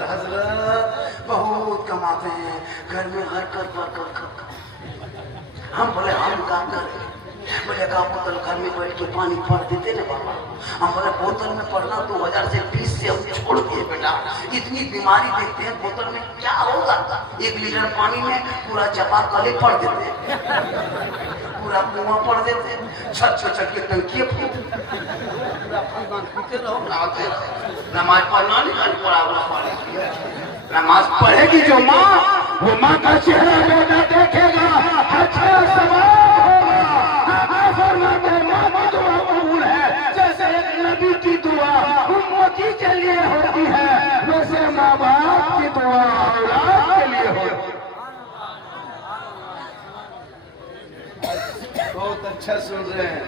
हजरत बहुत कमाते हैं, घर में हर कर हम बोले हम क्या करें? बोले का बोतल घर में बैठ के पानी भर देते ना बाबा। हम बोले बोतल में पढ़ना 2000 से 20 से हम छोड़ दिए बेटा, इतनी बीमारी देखते हैं, बोतल में क्या होगा? 1 लीटर पानी में पूरा चापाकल पढ़ देते, पूरा कुआं पढ़ देते, छत छत के टंकी नमाज पढ़ना नहीं पढ़ा, नमाज पढ़ेगी जो माँ, वो माँ का चेहरा बेटा देखेगा, अच्छा सवाब होगा। माँ की दुआ कबूल है, जैसे एक नबी की दुआ उम्मती के लिए होती है, वैसे माँ बाप की दुआ औलाद के लिए होती है। बहुत अच्छा सुन रहे हैं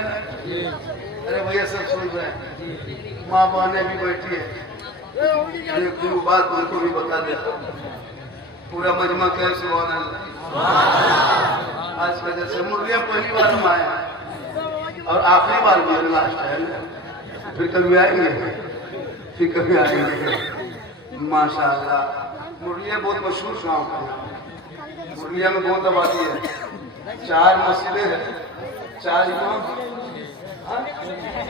ना? अरे भैया सब सुन रहे हैं, माँ बहने भी बैठी है। एक दो बात उनको भी बता देता हूँ, पूरा मजमा क्या सुभान अल्लाह। आज का जैसे मुरलिया पहली बार हम आए और आखिरी बार भी लास्ट है, फिर कभी आएंगे, माशाल्लाह। मुरलिया बहुत मशहूर गाँव है, मुरलिया में बहुत आबादी है, 4 मस्जिदें हैं, 4 इमाम,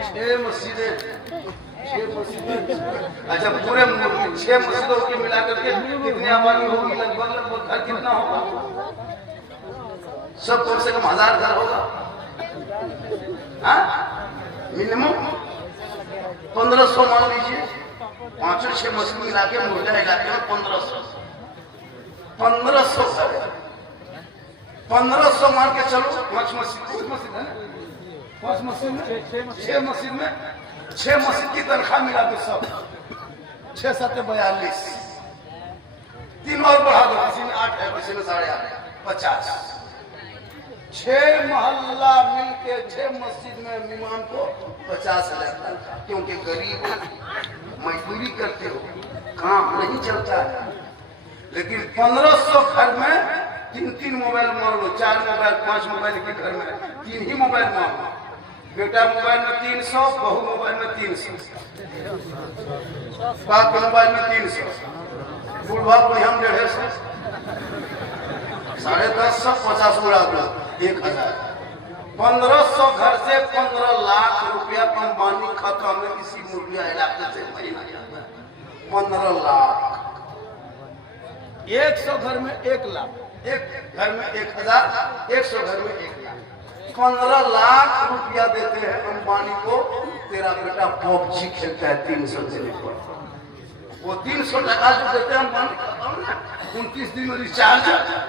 6 मस्जिदें। अच्छा पूरे 6 मस्जिदों की मिलाकर के कितनी आबादी होगी? लगभग घर कितना होगा? सब कम से कम 1000 घर होगा, मिनिमम 1500 मान लीजिए। 5-6 मस्जिद मिला के मुर्जा इलाके में 1500 घर है। 1500 मान के चलो, 5 मस्जिद है ना, 5 मस्जिद में 6 मस्जिद में 6 मस्जिद की तनख्वाह मिला दो सब, 6-7 42, 3 और बढ़ा दो, किसी में 8 है, किसी में 8.5, 50। 6 मोहल्ला मिलके 6 मस्जिद में इमाम को 50,000 तनख्वाह, क्योंकि गरीब मजदूरी करते हो, काम नहीं चलता है। लेकिन 1500 घर में 3-3 मोबाइल मान लो, 4 मोबाइल 5 मोबाइल के घर में 3 ही मोबाइल मान लो, बेटा मोबाइल में 300, बहू मोबाइल में 300, बाप के मोबाइल में 300, बुढ़वा बुढ़िया 150, 1050, 50 उड़ा दो 1000। 1500 घर से 15 लाख रुपया अंबानी खाता में इसी मुर्गिया इलाके से महीना जाता है। 15 लाख, 100 घर में 1 लाख, एक घर में 1000, 100 घर में 1 लाख, 15 लाख रुपया देते हैं अंबानी को। तेरा बेटा पबजी खेलता है 300 देने पर, वो 300 टका जो देते हैं अंबानी खाता में 29 दिन में रिचार्ज,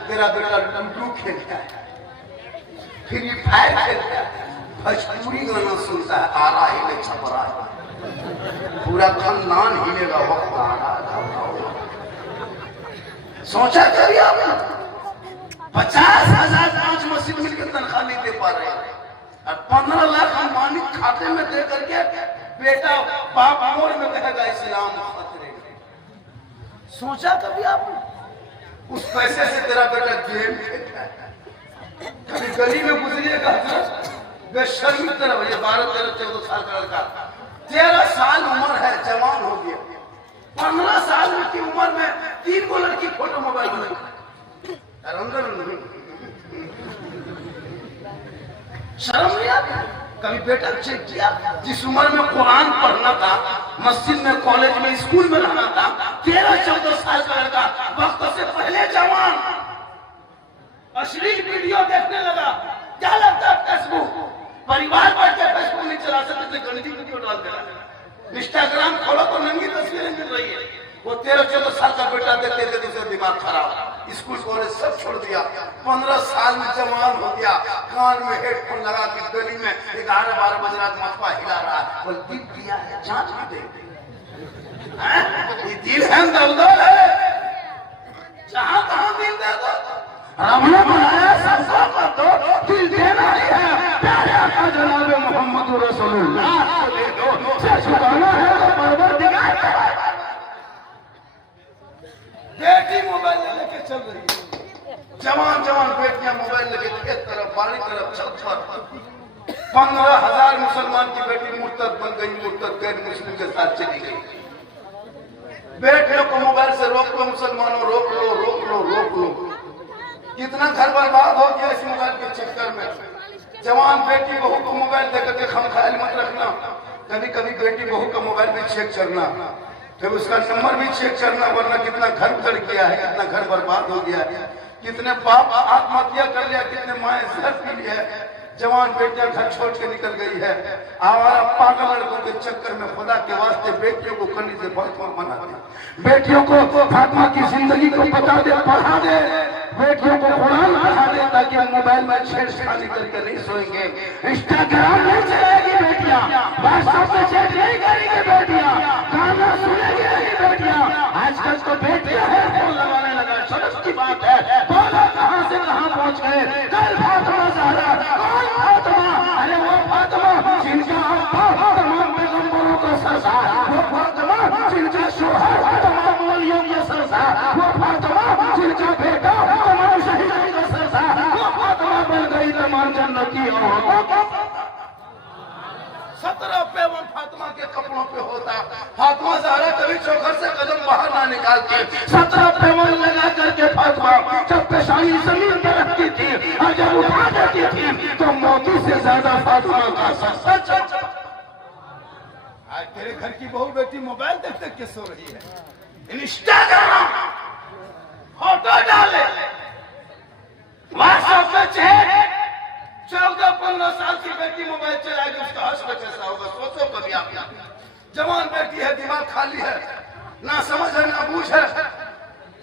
तेरा बेटा लूडो खेलता है, फ्री फायर खेलता है, भोजपुरी गाना सुनता है, आ रहा ही नहीं छप रहा है, पूरा खानदान हिलेगा, वक्त आ रहा है। सोचा करिए आपने 50,000 5 मशीन मिलकर तनख्वाह नहीं दे पा रहे हैं और 15 लाख अंबानी खाते में दे करके बेटा बाप मोर में कहेगा इस्लाम खतरे। सोचा कभी आपने उस पैसे से तेरा बेटा गेम खेलता है, कभी गली में गुजरिएगा बेशर्मी तरह, ये 12, 13, 14 साल का लड़का 13 साल उम्र है, जवान हो गया, 15 साल की उम्र में 3 गो लड़की फोटो मोबाइल में शर्म नहीं आती? कभी बेटा चेक किया जिस उम्र में कुरान पढ़ना था, मस्जिद में, कॉलेज में, स्कूल में रहना था, 13-14 साल का लड़का वक्त से पहले जवान अश्लील वीडियो देखने लगा। क्या लगता है फेसबुक परिवार बैठ के फेसबुक नहीं चला सकते, गंदी वीडियो डाल दे रहा है, इंस्टाग्राम खोलो तो नंगी तस्वीरें मिल रही है। वो 13-14 साल का बेटा देखते देखते उसका दिमाग खराब, स्कूल कॉलेज सब छोड़ दिया, 15 साल में जवान हो गया, कान में हेडफोन लगा के गली में 11-12 बजे रात मथुआ हिला रहा है, बोल दिल दिया है, जांच भी दे, ये दिल है दलदल है, जहां कहां दिल दे दो, रब ने बनाया सबका पर दो, दिल देना ही है, प्यारे आका जनाब मोहम्मद रसूलुल्लाह को दे दो, सर झुकाना है तो परवरदिगार का। बेटी मोबाइल लेके चल रही है, जवान जवान बेटियां मोबाइल लेके खेत तरफ, बाड़ी तरफ, छत पर, 15,000 मुसलमान की बेटी मुर्तद बन गई, मुर्तद गैर मुस्लिम के साथ चली गई। बेटियों को मोबाइल से रोक लो मुसलमानों, रोक लो, रोक लो, रोक लो। कितना घर बर्बाद हो गया इस मोबाइल के चक्कर में। जवान बेटी बहू को मोबाइल देकर के खमख्याल मत रखना, कभी कभी बेटी बहू का मोबाइल भी चेक करना, फिर उसका नंबर भी चेक करना, वरना कितना घर उजड़ गया है, कितना घर बर्बाद हो गया है, कितने बाप आत्महत्या कर लिया, कितने माए जहर पी लिया, जवान बेटियां घर छोड़ के निकल गई है। आवारा पागल लड़कों के चक्कर में खुदा के वास्ते बेटियों को करने से बहुत मना दे, बेटियों को फातिमा की जिंदगी को बता दे, पढ़ा दे, बेटियों को कुरान पढ़ा दे, ताकि हम मोबाइल में छेड़छाड़ी करके नहीं सोएंगे, इंस्टाग्राम नहीं चलाएगी बेटियां, व्हाट्सएप पे चैट नहीं करेंगी बेटियां, गाना सुनेगी नहीं बेटियां। आजकल तो बेटियां है फोन लगाने लगा, शर्म की बात है, बोला कहां से कहां पहुंच गए। कल फातिमा ज़हरा, कौन फातिमा? अरे वो फातिमा जिनका अब्बा तमाम पैगंबरों का सरदार, वो फातिमा जिनका शोहर तमाम वलियों का सरदार, वो फातिमा जिनका बेटा तमाम शहीदों का सरदार, वो फातिमा बन गई तमाम जन्नती औरतों का। 17 पेवन फातिमा के कपड़ों पे होता, फातिमा ज़हरा कभी चौखर से कदम बाहर ना निकालती, 17 पेवन लगा करके फातिमा जब पेशानी जमीन पर रखती थी और जब उठा देती थी तो मोती से ज्यादा फातिमा का सच। आज तेरे घर की बहू बेटी मोबाइल देख देख के सो रही है, इंस्टाग्राम फोटो डाले, व्हाट्सएप पे चैट, 14-15 साल की बेटी मोबाइल चलाएगी, उसका हश्र कैसा होगा सोचो कभी आप। जवान बेटी है, दिमाग खाली है, ना समझ है ना बूझ है,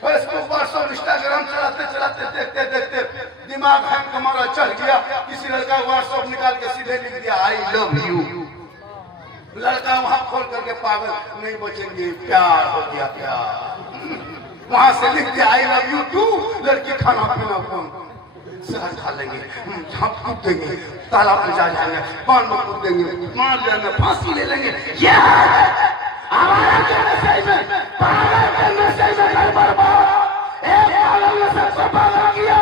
फेसबुक व्हाट्सएप इंस्टाग्राम चलाते चलाते देखते देखते दिमाग हैंग हमारा चढ़ गया, किसी लड़का व्हाट्सएप निकाल के सीधे लिख दिया आई लव यू, लड़का वहां खोल करके पागल नहीं बचेंगे, प्यार हो गया प्यार, वहां से लिख दिया आई लव यू टू, लड़की खाना पीना कौन शहर खा लेंगे, हम कूद देंगे, तालाब में जा जाएंगे, पान में कूद देंगे, मार लेंगे, फांसी ले लेंगे। ये हमारा क्या मैसेज है? पागल के मैसेज है, घर बर्बाद। एक पागल ने सबको पागल किया,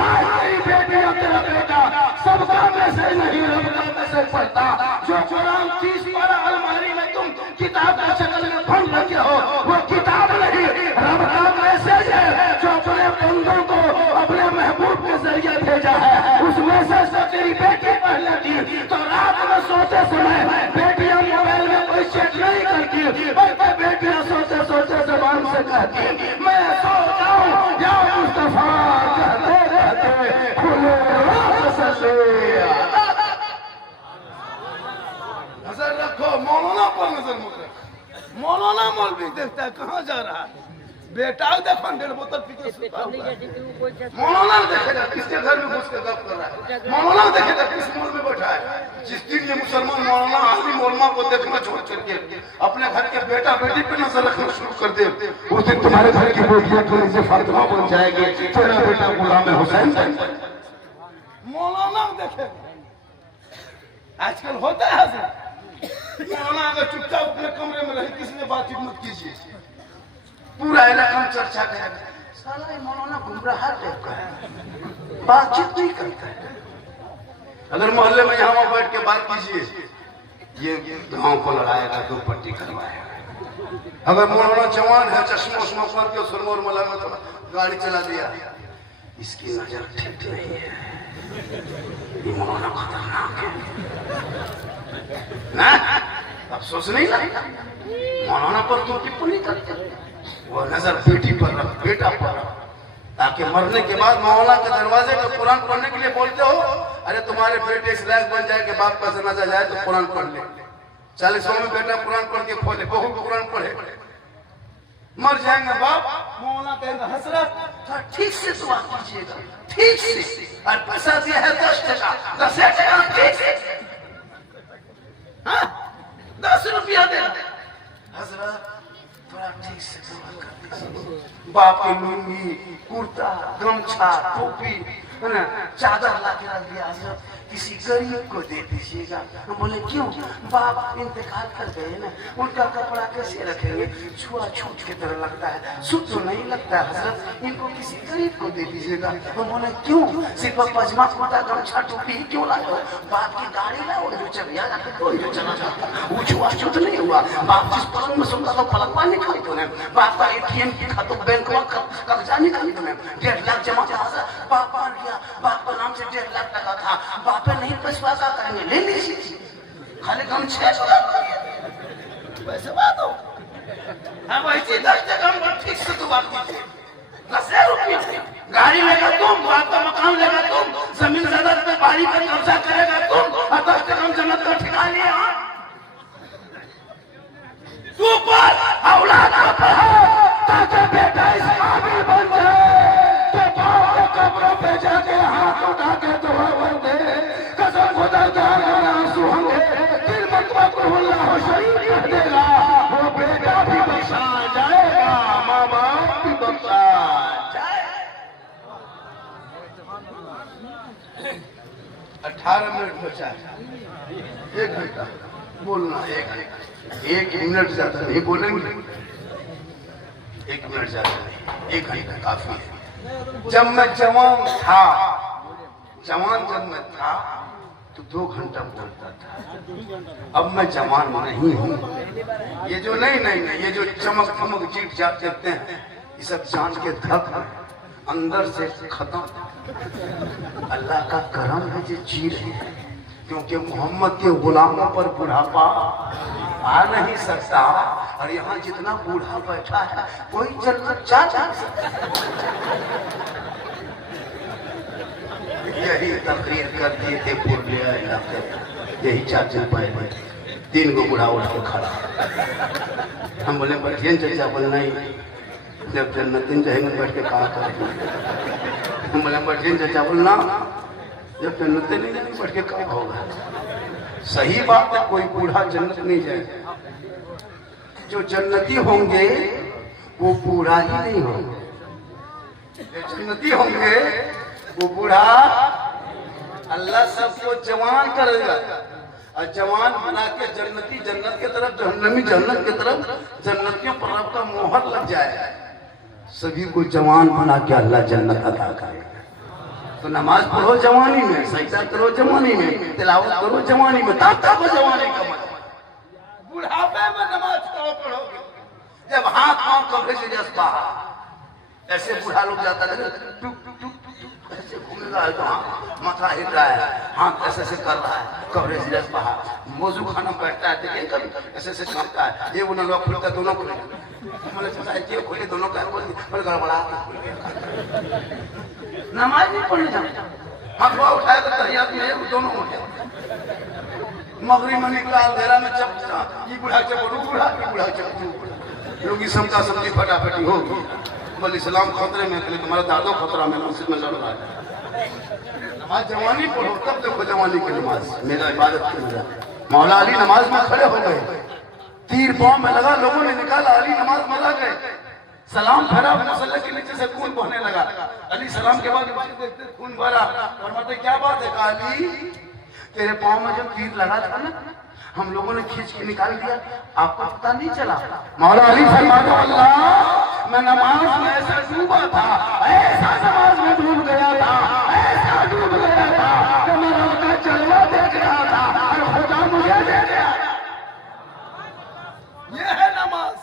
आज तेरी बेटी और तेरा बेटा सबका मैसेज नहीं, रब का मैसेज पढ़ता। जो कुरान 30 पारा अलमारी में तुम किताब का शक्ल में भंग रखे हो, वो किताब नहीं, रब का मैसेज है जो अपने बंदों को अपने महबूब के जरिए भेजा है। उस मैसेज से तेरी बेटी पढ़ लेती तो रात में सोते समय बेटियां मोबाइल में कोई चेक नहीं करती, बल्कि बेटियां सोते सोते जबान से कहती मैं सो जाऊं या मुस्तफा कहते रहते खुले नजर रखो, मौलाना पर नजर मत रखो, मौलाना मौलवी देखता है कहाँ जा रहा है, बेटा देखो 1.5 बोतल पी के सुता हुआ है। मौलाना देखेगा किसके घर में घुस के गप कर रहा है, मौलाना देखेगा किस मोल में बैठा है। जिस दिन ये मुसलमान मौलाना आदमी मौलमा को देखना छोड़ करके अपने घर के बेटा बेटी पे नजर रखना शुरू कर दे, उस दिन तुम्हारे घर की बेटियां तो नीचे फातिमा बन जाएगी, तेरा बेटा गुलाम हुसैन बन जाएगा। मौलाना देखेगा आजकल होता है मौलाना अगर चुपचाप अपने कमरे में रहे किसी ने बातचीत मत कीजिए, पूरा इलाका में चर्चा करेगा साला ये मौलाना गुमराह टाइप का है, बातचीत नहीं करता है। अगर मोहल्ले में यहाँ बैठ के बात कीजिए ये गांव को लड़ाएगा, 2 पट्टी करवाएगा। अगर मौलाना जवान है चश्मा उश्मा पर के सुरमोर मला में गाड़ी चला दिया, इसकी नजर ठीक नहीं है, ये मौलाना खतरनाक है ना। अफसोस नहीं लगता मौलाना पर तुम टिप्पणी करते, वो नजर बेटी पर रख, बेटा पर रख, ताकि मरने के बाद मौलाना के दरवाजे पर कुरान पढ़ने के लिए बोलते हो, अरे तुम्हारे बेटे इस लायक बन जाए कि बाप का जनाजा जाए तो कुरान पढ़ ले। 40 में बेटा कुरान पढ़ के खोले, बहू कुरान पढ़े, मर जाएंगे बाप, मौलाना कहेंगे हजरत ठीक से दुआ कीजिएगा, ठीक से, और पैसा दिया है 10 टका, 10 टका ठीक से, 10 रुपया दे हजरत थोड़ा ठीक से दुआ कर दीजिए। बाप की लुंगी, कुर्ता, गमछा, टोपी, चादर ला के रख दिया, हजरत किसी गरीब को दे दीजिएगा। हम बोले क्यों? बाप इंतकाल कर गए ना, उनका कपड़ा कैसे रखेंगे, छुआ छूट की तरह लगता है, सुख तो नहीं लगता है हजरत, इनको किसी गरीब को दे दीजिएगा। हम बोले क्यों? सिर्फ पजमा कुर्ता गमछा टोपी ही क्यों लाए हो? बाप की गाड़ी लाओ जो चलिया जाके कोई जो चला जाता, वो छुआ छूट नहीं हुआ। बाप जिस पलंग में सोता तो पलंगवा निकाली तो बाप का ATM की खातों बैंक कब्जा निकाली तो 1.5 लाख जमा था, बाप मर गया, बाप के नाम से 1.5 लाख टका था, बाप नहीं पैसा क्या करेंगे, ले लीजिए खाली कम 6 पैसे बात हो। हम ऐसी 10 जगह ठीक से तो बात कीजिए, 10 रुपया गाड़ी लेगा तुम, बाप का मकान लेगा तुम, जमीन जायदाद पे बाड़ी पर कब्जा करेगा तुम, और 10 टका जन्नत का ठिकाना लिया तू पर औलाद का पढ़ा ताकि बेटा इस काबिल बन जाए तो बाप के कब्रों पे जाके हाथ उठा के दुआ मांगे, कसम खुदा का आंसू होंगे, दिल मकबूल हो शरीफ कर देगा, वो बेटा भी बख्शा जाएगा, माँ बाप भी बख्शा जाएगा। 18 मिनट बचा, 1 घंटा बोलना, 1 मिनट ज्यादा नहीं बोलेंगे, 1 मिनट ज्यादा नहीं, 1 घंटा काफी है। जब मैं जवान था, जब मैं था तो 2 घंटा बोलता था, अब मैं जवान नहीं हूँ। ये जो नहीं ये जो चमक चमक जीत जाप देखते हैं, ये सब जान के धक अंदर से खत्म। अल्लाह का करम है जो जी रहे हैं, क्योंकि मोहम्मद के गुलामों पर बुढ़ापा आ नहीं सकता, और यहाँ जितना बूढ़ा बैठा है कोई जन्नत जा सकता। यही तकरीर कर दिए थे पूर्णिया इलाके, यही 4 पाए 3 गो बुढ़ा उठ के खड़ा। हम बोले बैठिए चचा, बोले नहीं, जब जन्नतीन जाएंगे बैठ के कहा करेंगे। हम बोले बैठिए चचा, बोलना जब जन्नत नहीं जाएंगे बैठ के कहा होगा। सही बात है, कोई बूढ़ा जन्नत नहीं जाएगा, जो जन्नती होंगे वो बूढ़ा ही नहीं होंगे, जो जन्नती होंगे वो बूढ़ा। अल्लाह सबको जवान करेगा, और जवान बना के जन्नती जन्नत की तरफ, जहन्नमी जन्नत की तरफ, जन्नतियों पर रब का मोहर लग जाए। सभी को जवान बना के अल्लाह जन्नत अता करेगा। तो नमाज पढ़ो जवानी में, सजदा करो जवानी में, तिलावत करो जवानी में, तब तक जवानी का मजा। बुढ़ापे में नमाज करो पढ़ोगे जब हाथ पांव कब्र से जज्बा, ऐसे बूढ़ा लोग जाता है टुक टुक टुक ऐसे घूम रहा है, तो माथा हिल रहा है, हाथ ऐसे से कर रहा है, कब्र से जज्बा, मौजू खाना बैठता है, लेकिन कभी ऐसे से कांपता है, ये वो लोग खुलता दोनों खुले, मतलब सोसाइटी खोले दोनों का बोल गड़बड़ा नमाज नहीं पढ़ने जाता, हाथ उठाया तो तहियात में दोनों हो गया। मगरिब में निकला अंधेरा में चप ये बुढ़ा चप बूढ़ा लोग सबका सबकी फटाफटी होगी। बोले इस्लाम खतरे में, तुम्हारा दादो खतरा में, मस्जिद में लड़ रहा है। नमाज जवानी पढ़ो, तब देखो जवानी की नमाज, मेरा इबादत की मेरा। मौला अली नमाज में खड़े हो गए, तीर पांव में लगा, लोगों ने निकाला, अली नमाज में लग गए, सलाम फेरा, मुसल्ले के नीचे से खून बहने लगा। अली सलाम के बाद देखते खून भरा, फरमाते क्या बात है? अली तेरे पांव में जब तीर लगा था ना, हम लोगों ने खींच के निकाल दिया, आपको पता नहीं चला? मौला अली फरमाते अल्लाह, मैं नमाज में ऐसा डूबा था, ऐसा नमाज में डूब गया था, ऐसा डूब गया था कि मैं रब का जलवा देख रहा था और खुदा मुझे दे गया। ये है नमाज।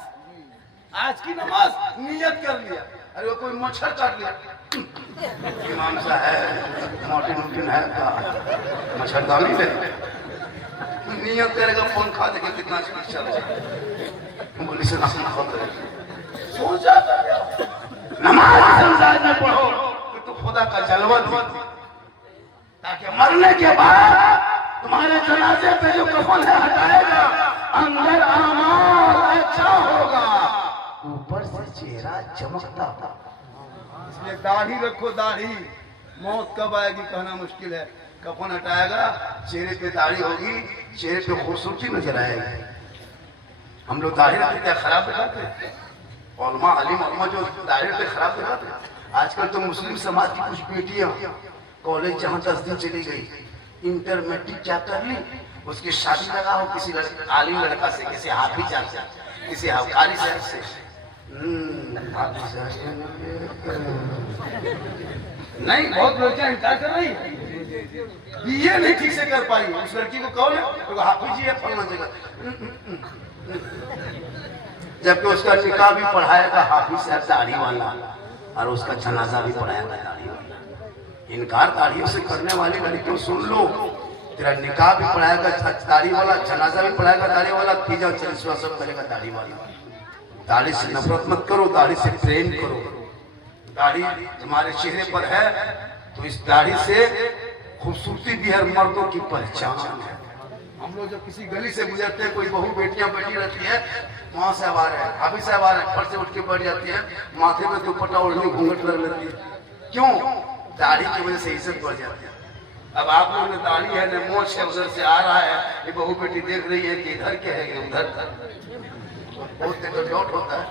आज की नमाज नियत कर लिया, अरे वो कोई मच्छर काट लिया, इमाम साहब मोटिन है का मच्छरदानी ले, नियत करेगा, फोन खा देगा, कितना चल जाए, बोली से सोचा नमाज संसार में पढ़ो कि तू खुदा का जलवा दे, ताकि मरने के बाद तुम्हारे जनाजे पे जो कफन है हटाएगा, अंदर अमाल अच्छा होगा, ऊपर से चेहरा चमकता था। इसलिए दाढ़ी रखो, दाढ़ी, मौत कब आएगी कहना मुश्किल है। कफन हटाएगा, चेहरे पे दाढ़ी होगी, चेहरे पे खूबसूरती नजर आएगी। हम लोग दाढ़ी रखते क्या खराब दिखाते? उलमा अलीम उलमा जो दाढ़ी पे खराब दिखाते। आजकल तो मुस्लिम समाज की कुछ बेटियां कॉलेज जहां 10 दिन चली गई, इंटर मैट्रिक क्या कर ली, उसकी शादी लगा हो किसी आलिम लड़का से, किसी हाफिज से, किसी कारी साहब से, नहीं बहुत लड़कियां इनकार कर रही, ये नहीं ठीक से कर पाई, उस लड़की को कौन है? तो हाफिज जी है फलना जगह, जबकि उसका निकाह भी पढ़ाएगा हाफिज साहब दाढ़ी वाला, और उसका जनाजा भी पढ़ाएगा दाढ़ी वाला। इनकार दाढ़ियों से करने वाली लड़कियों सुन लो, तेरा निकाह भी पढ़ाएगा दाढ़ी वाला, जनाजा भी पढ़ाएगा दाढ़ी वाला, तीजा चलीसवा सब करेगा दाढ़ी वाला। दाढ़ी से नफरत मत करो, दाढ़ी से प्रेम करो। दाढ़ी तुम्हारे चेहरे पर है तो इस दाढ़ी से खूबसूरती भी है, मर्दों की पहचान है। हम लोग जब किसी गली से गुजरते हैं, कोई बहू बेटियां बैठी रहती है, वहां से आ रहे हैं, अभी से आ रहे हैं, फट से उठ के बैठ जाती है, माथे में दुपट्टा ओढ़ने घूंघट लग लेती है। क्यों? दाढ़ी की वजह से इज्जत बढ़ जाती है। अब आप लोग ने दाढ़ी है न मोछ है, उधर से आ रहा है, ये बहू बेटी देख रही है कि इधर के है कि उधर, बहुत तो डॉट होता है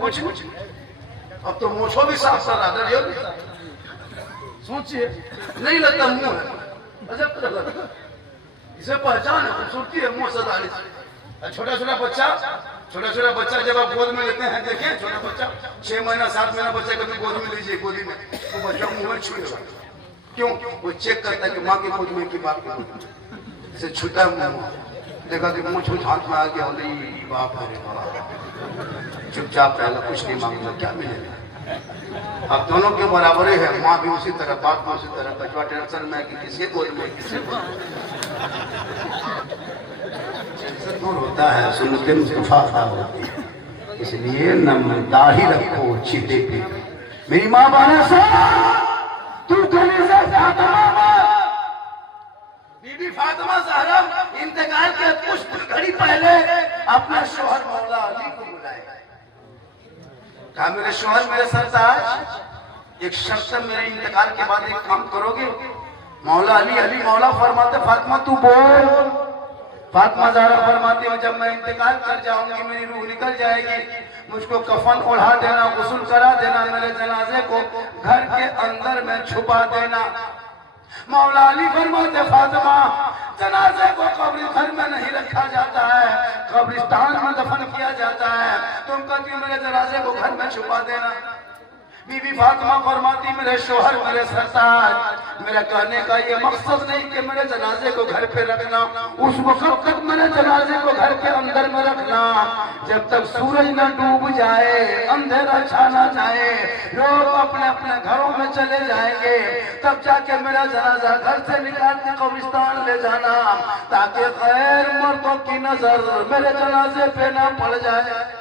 कुछ। अब तो मोछो भी साफ साफ आदर ये भी सोचिए, नहीं लगता मुंह है, अजब तरह लगता, इसे पहचान है, खूबसूरती है मुंह से दाढ़ी से। छोटा छोटा बच्चा जब आप गोद में लेते हैं, देखिए छोटा बच्चा 6 महीना 7 महीना बच्चा कभी गोद में लीजिए, गोदी में वो बच्चा मुंह में छुएगा। क्यों? वो चेक करता है कि माँ के गोद में कि बाप के गोद में, इसे छूटा मुंह, देखा कि मुंह छूट हाथ में आ गया, नहीं बाप है, चुपचाप रहेगा, कुछ नहीं मांगेगा, क्या मिलेगा? अब दोनों के बराबर है, माँ भी उसी तरह, बाप भी उसी तरह, बचवा टेंशन में कि किसी गोद में किसी दूर होता है, सुनते मुस्तफा होती है। इसलिए न दाढ़ी रखो चीते पे। मेरी माँ बाने से तू गली से बीबी फातिमा ज़हरा इंतकाल के कुछ घड़ी पहले अपने शोहर मौला अली को बुलाया, कहा मेरे शोहर मेरे सरताज, एक शर्त मेरे इंतकाल के बाद एक काम करोगे? मौला अली मौला फरमाते फातिमा तू बोल। फातिमा ज़हरा फरमाती है जब मैं इंतकाल कर जाऊंगी, मेरी रूह निकल जाएगी, मुझको कफन ओढ़ा देना, गुस्ल करा देना, मेरे जनाजे को घर के अंदर में छुपा देना। मौला अली फरमाते फातिमा जनाजे को कब्र घर में नहीं रखा जाता है, कब्रिस्तान में दफन किया जाता है, तुम कहती मेरे जनाजे को घर में छुपा देना। बीबी फातिमा फरमाती मेरे शोहर मेरे सरताज, मेरा कहने का ये मकसद नहीं कि मेरे जनाजे को घर पे रखना, उस वक्त तक मेरे जनाजे को घर के अंदर में रखना जब तक सूरज न डूब जाए, अंधेरा छा ना जाए, लोग अपने अपने घरों में चले जाएंगे, तब जाके मेरा जनाजा घर से निकाल के कब्रिस्तान ले जाना, ताकि गैर मर्दों की नजर मेरे जनाजे पे ना पड़ जाए।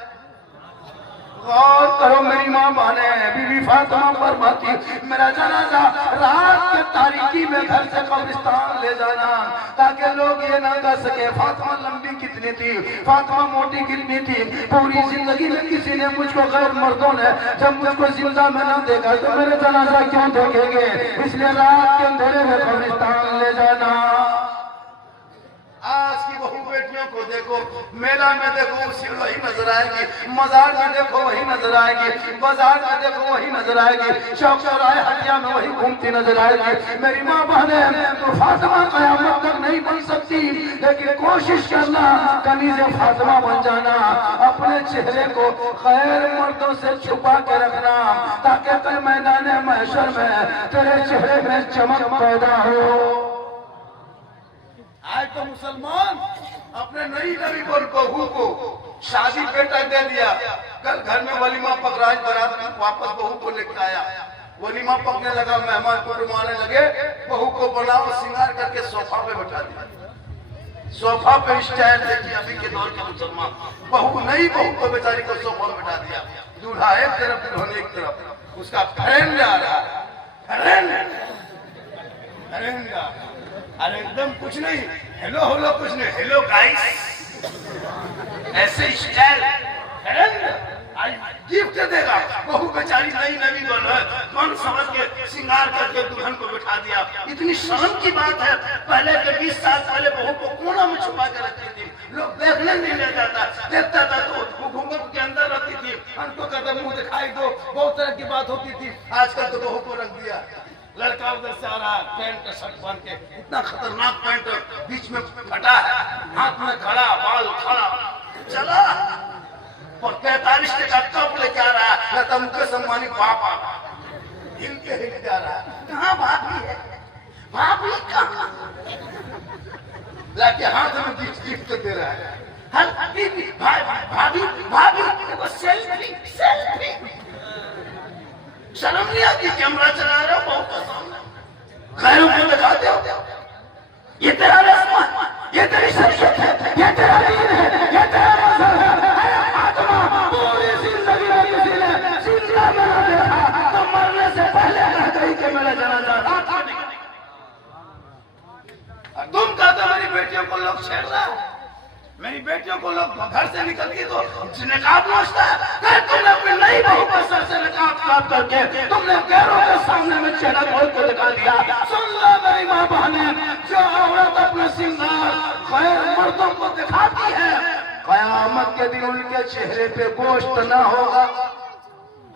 गौर करो मेरी माँ बाने, बीबी फातिमा फरमाती मेरा जनाजा रात के तारीकी में घर से कब्रिस्तान ले जाना, ताकि लोग ये ना कह सके फातिमा लंबी कितनी कितनी थी, फातिमा मोटी कितनी थी। पूरी जिंदगी में किसी ने मुझको गैर मर्दों ने जब मुझको जिंदा में न देखा तो मेरे जनाजा क्यों देखेंगे? इसलिए रात के अंधेरे में कब्रिस्तान ले जाना। आज की बहू बेटियों को देखो, मेला में देखो उसी वही नजर आएगी, मजार में देखो वही नजर आएगी, बाजार में देखो वही नजर आएगी, चौक चौराहे हटिया में वही घूमती नजर आएगी। मेरी माँ बहने तो फातिमा कयामत तक नहीं बन सकती, लेकिन कोशिश करना कनीज़े फातिमा बन जाना। अपने चेहरे को गैर मर्दों से छुपा के रखना, ताकि कल मैदान महशर में तेरे चेहरे में चमक पैदा हो। आज तो मुसलमान अपने नई नबी बहू को शादी बेटा दे दिया, कल घर में वलीमा पकड़ाई, बारात में वापस बहू को लेकर आया, वलीमा पकने लगा, मेहमान को रुमाने लगे, बहू को बनाओ श्रृंगार करके सोफा पे बैठा दिया। सोफा पे स्टाइल देखिए अभी के दौर के मुसलमान, बहू नई बहू को बेचारी को सोफा में बैठा दिया, दूल्हा एक तरफ दुल्हन एक तरफ, उसका फ्रेंड जा रहा है, अरे एकदम कुछ नहीं, हेलो हेलो कुछ नहीं, हेलो गाइस, ऐसे स्टाइल गिफ्ट देगा। बहू बेचारी नई नवी मन समझ के श्रृंगार करके दुल्हन को बिठा दिया। इतनी शर्म की बात है, पहले के 20 साल पहले बहू को कोना में छुपा के रखती थी, लोग देखने नहीं ले जाता, देखता था तो वो घूंघट के अंदर रहती थी, उनको कहते मुंह दिखाई दो, बहुत तरह की बात होती थी। आजकल तो बहू को रख दिया, लड़का उधर से आ रहा है पैंट शर्ट पहन के, इतना खतरनाक पैंट बीच में फटा है, हाथ में खड़ा, बाल खड़ा, चला और 43 के कप लेके आ रहा है, लता मुकेश अंबानी बाप आ रहा है, हिल के आ रहा है, कहाँ भाभी है, भाभी कहाँ, लाके हाथ में गिफ्ट दे रहा है, भाभी भाभी भाभी सेल्फी सेल्फी। शर्म नहीं आती, कैमरा चला रहे हो बहू के सामने, गैरों को दिखाते हो, ये तेरा रस्म है, ये तेरी शरीयत है, ये तेरा दीन है, ये तेरा मजहब है। आत्मा पूरी जिंदगी में किसी ने जिंदा में न देखा तो मरने से पहले कह गई कि मेरा जनाजा था। तुम कहते मेरी बेटियों को लोग छेड़ रहा है, मेरी बेटियों को लोग घर से निकलती तो निकाब नोचता है, तुमने अपनी नई बहू को सर से निकाब काट करके तुमने गैरों के सामने में चेहरा खोल के दिखा दिया। सुन लो मेरी माँ बहने, जो औरत अपने श्रृंगार गैर मर्दों को दिखाती है, कयामत के दिन उनके चेहरे पे गोश्त न होगा,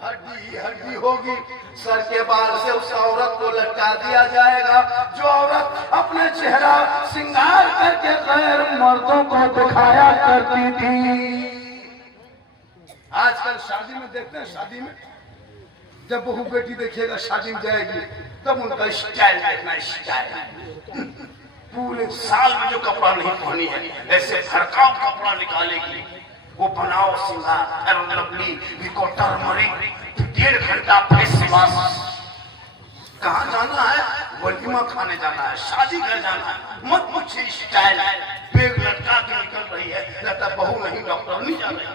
हड्डी हड्डी होगी, सर के बाल से उस औरत को लटका दिया जाएगा जो औरत अपने चेहरा श्रृंगार करके गैर मर्दों को दिखाया करती थी। आजकल शादी में देखते हैं, शादी में जब बहू बेटी देखिएगा शादी में जाएगी तब उनका स्टाइल देखना, स्टाइल पूरे साल में जो कपड़ा नहीं पहनी है ऐसे भड़काऊ कपड़ा निकालेगी, वो बनाओ श्रृंगार, लवली, टर्मरिक, 1.5 घंटा फेस वॉश। कहाँ जाना है? वलीमा खाने जाना है, शादी घर जाना है, मत पूछिए स्टाइल, बैग लटका के निकल रही है, लगता बहू नहीं डॉक्टर नहीं जा रही,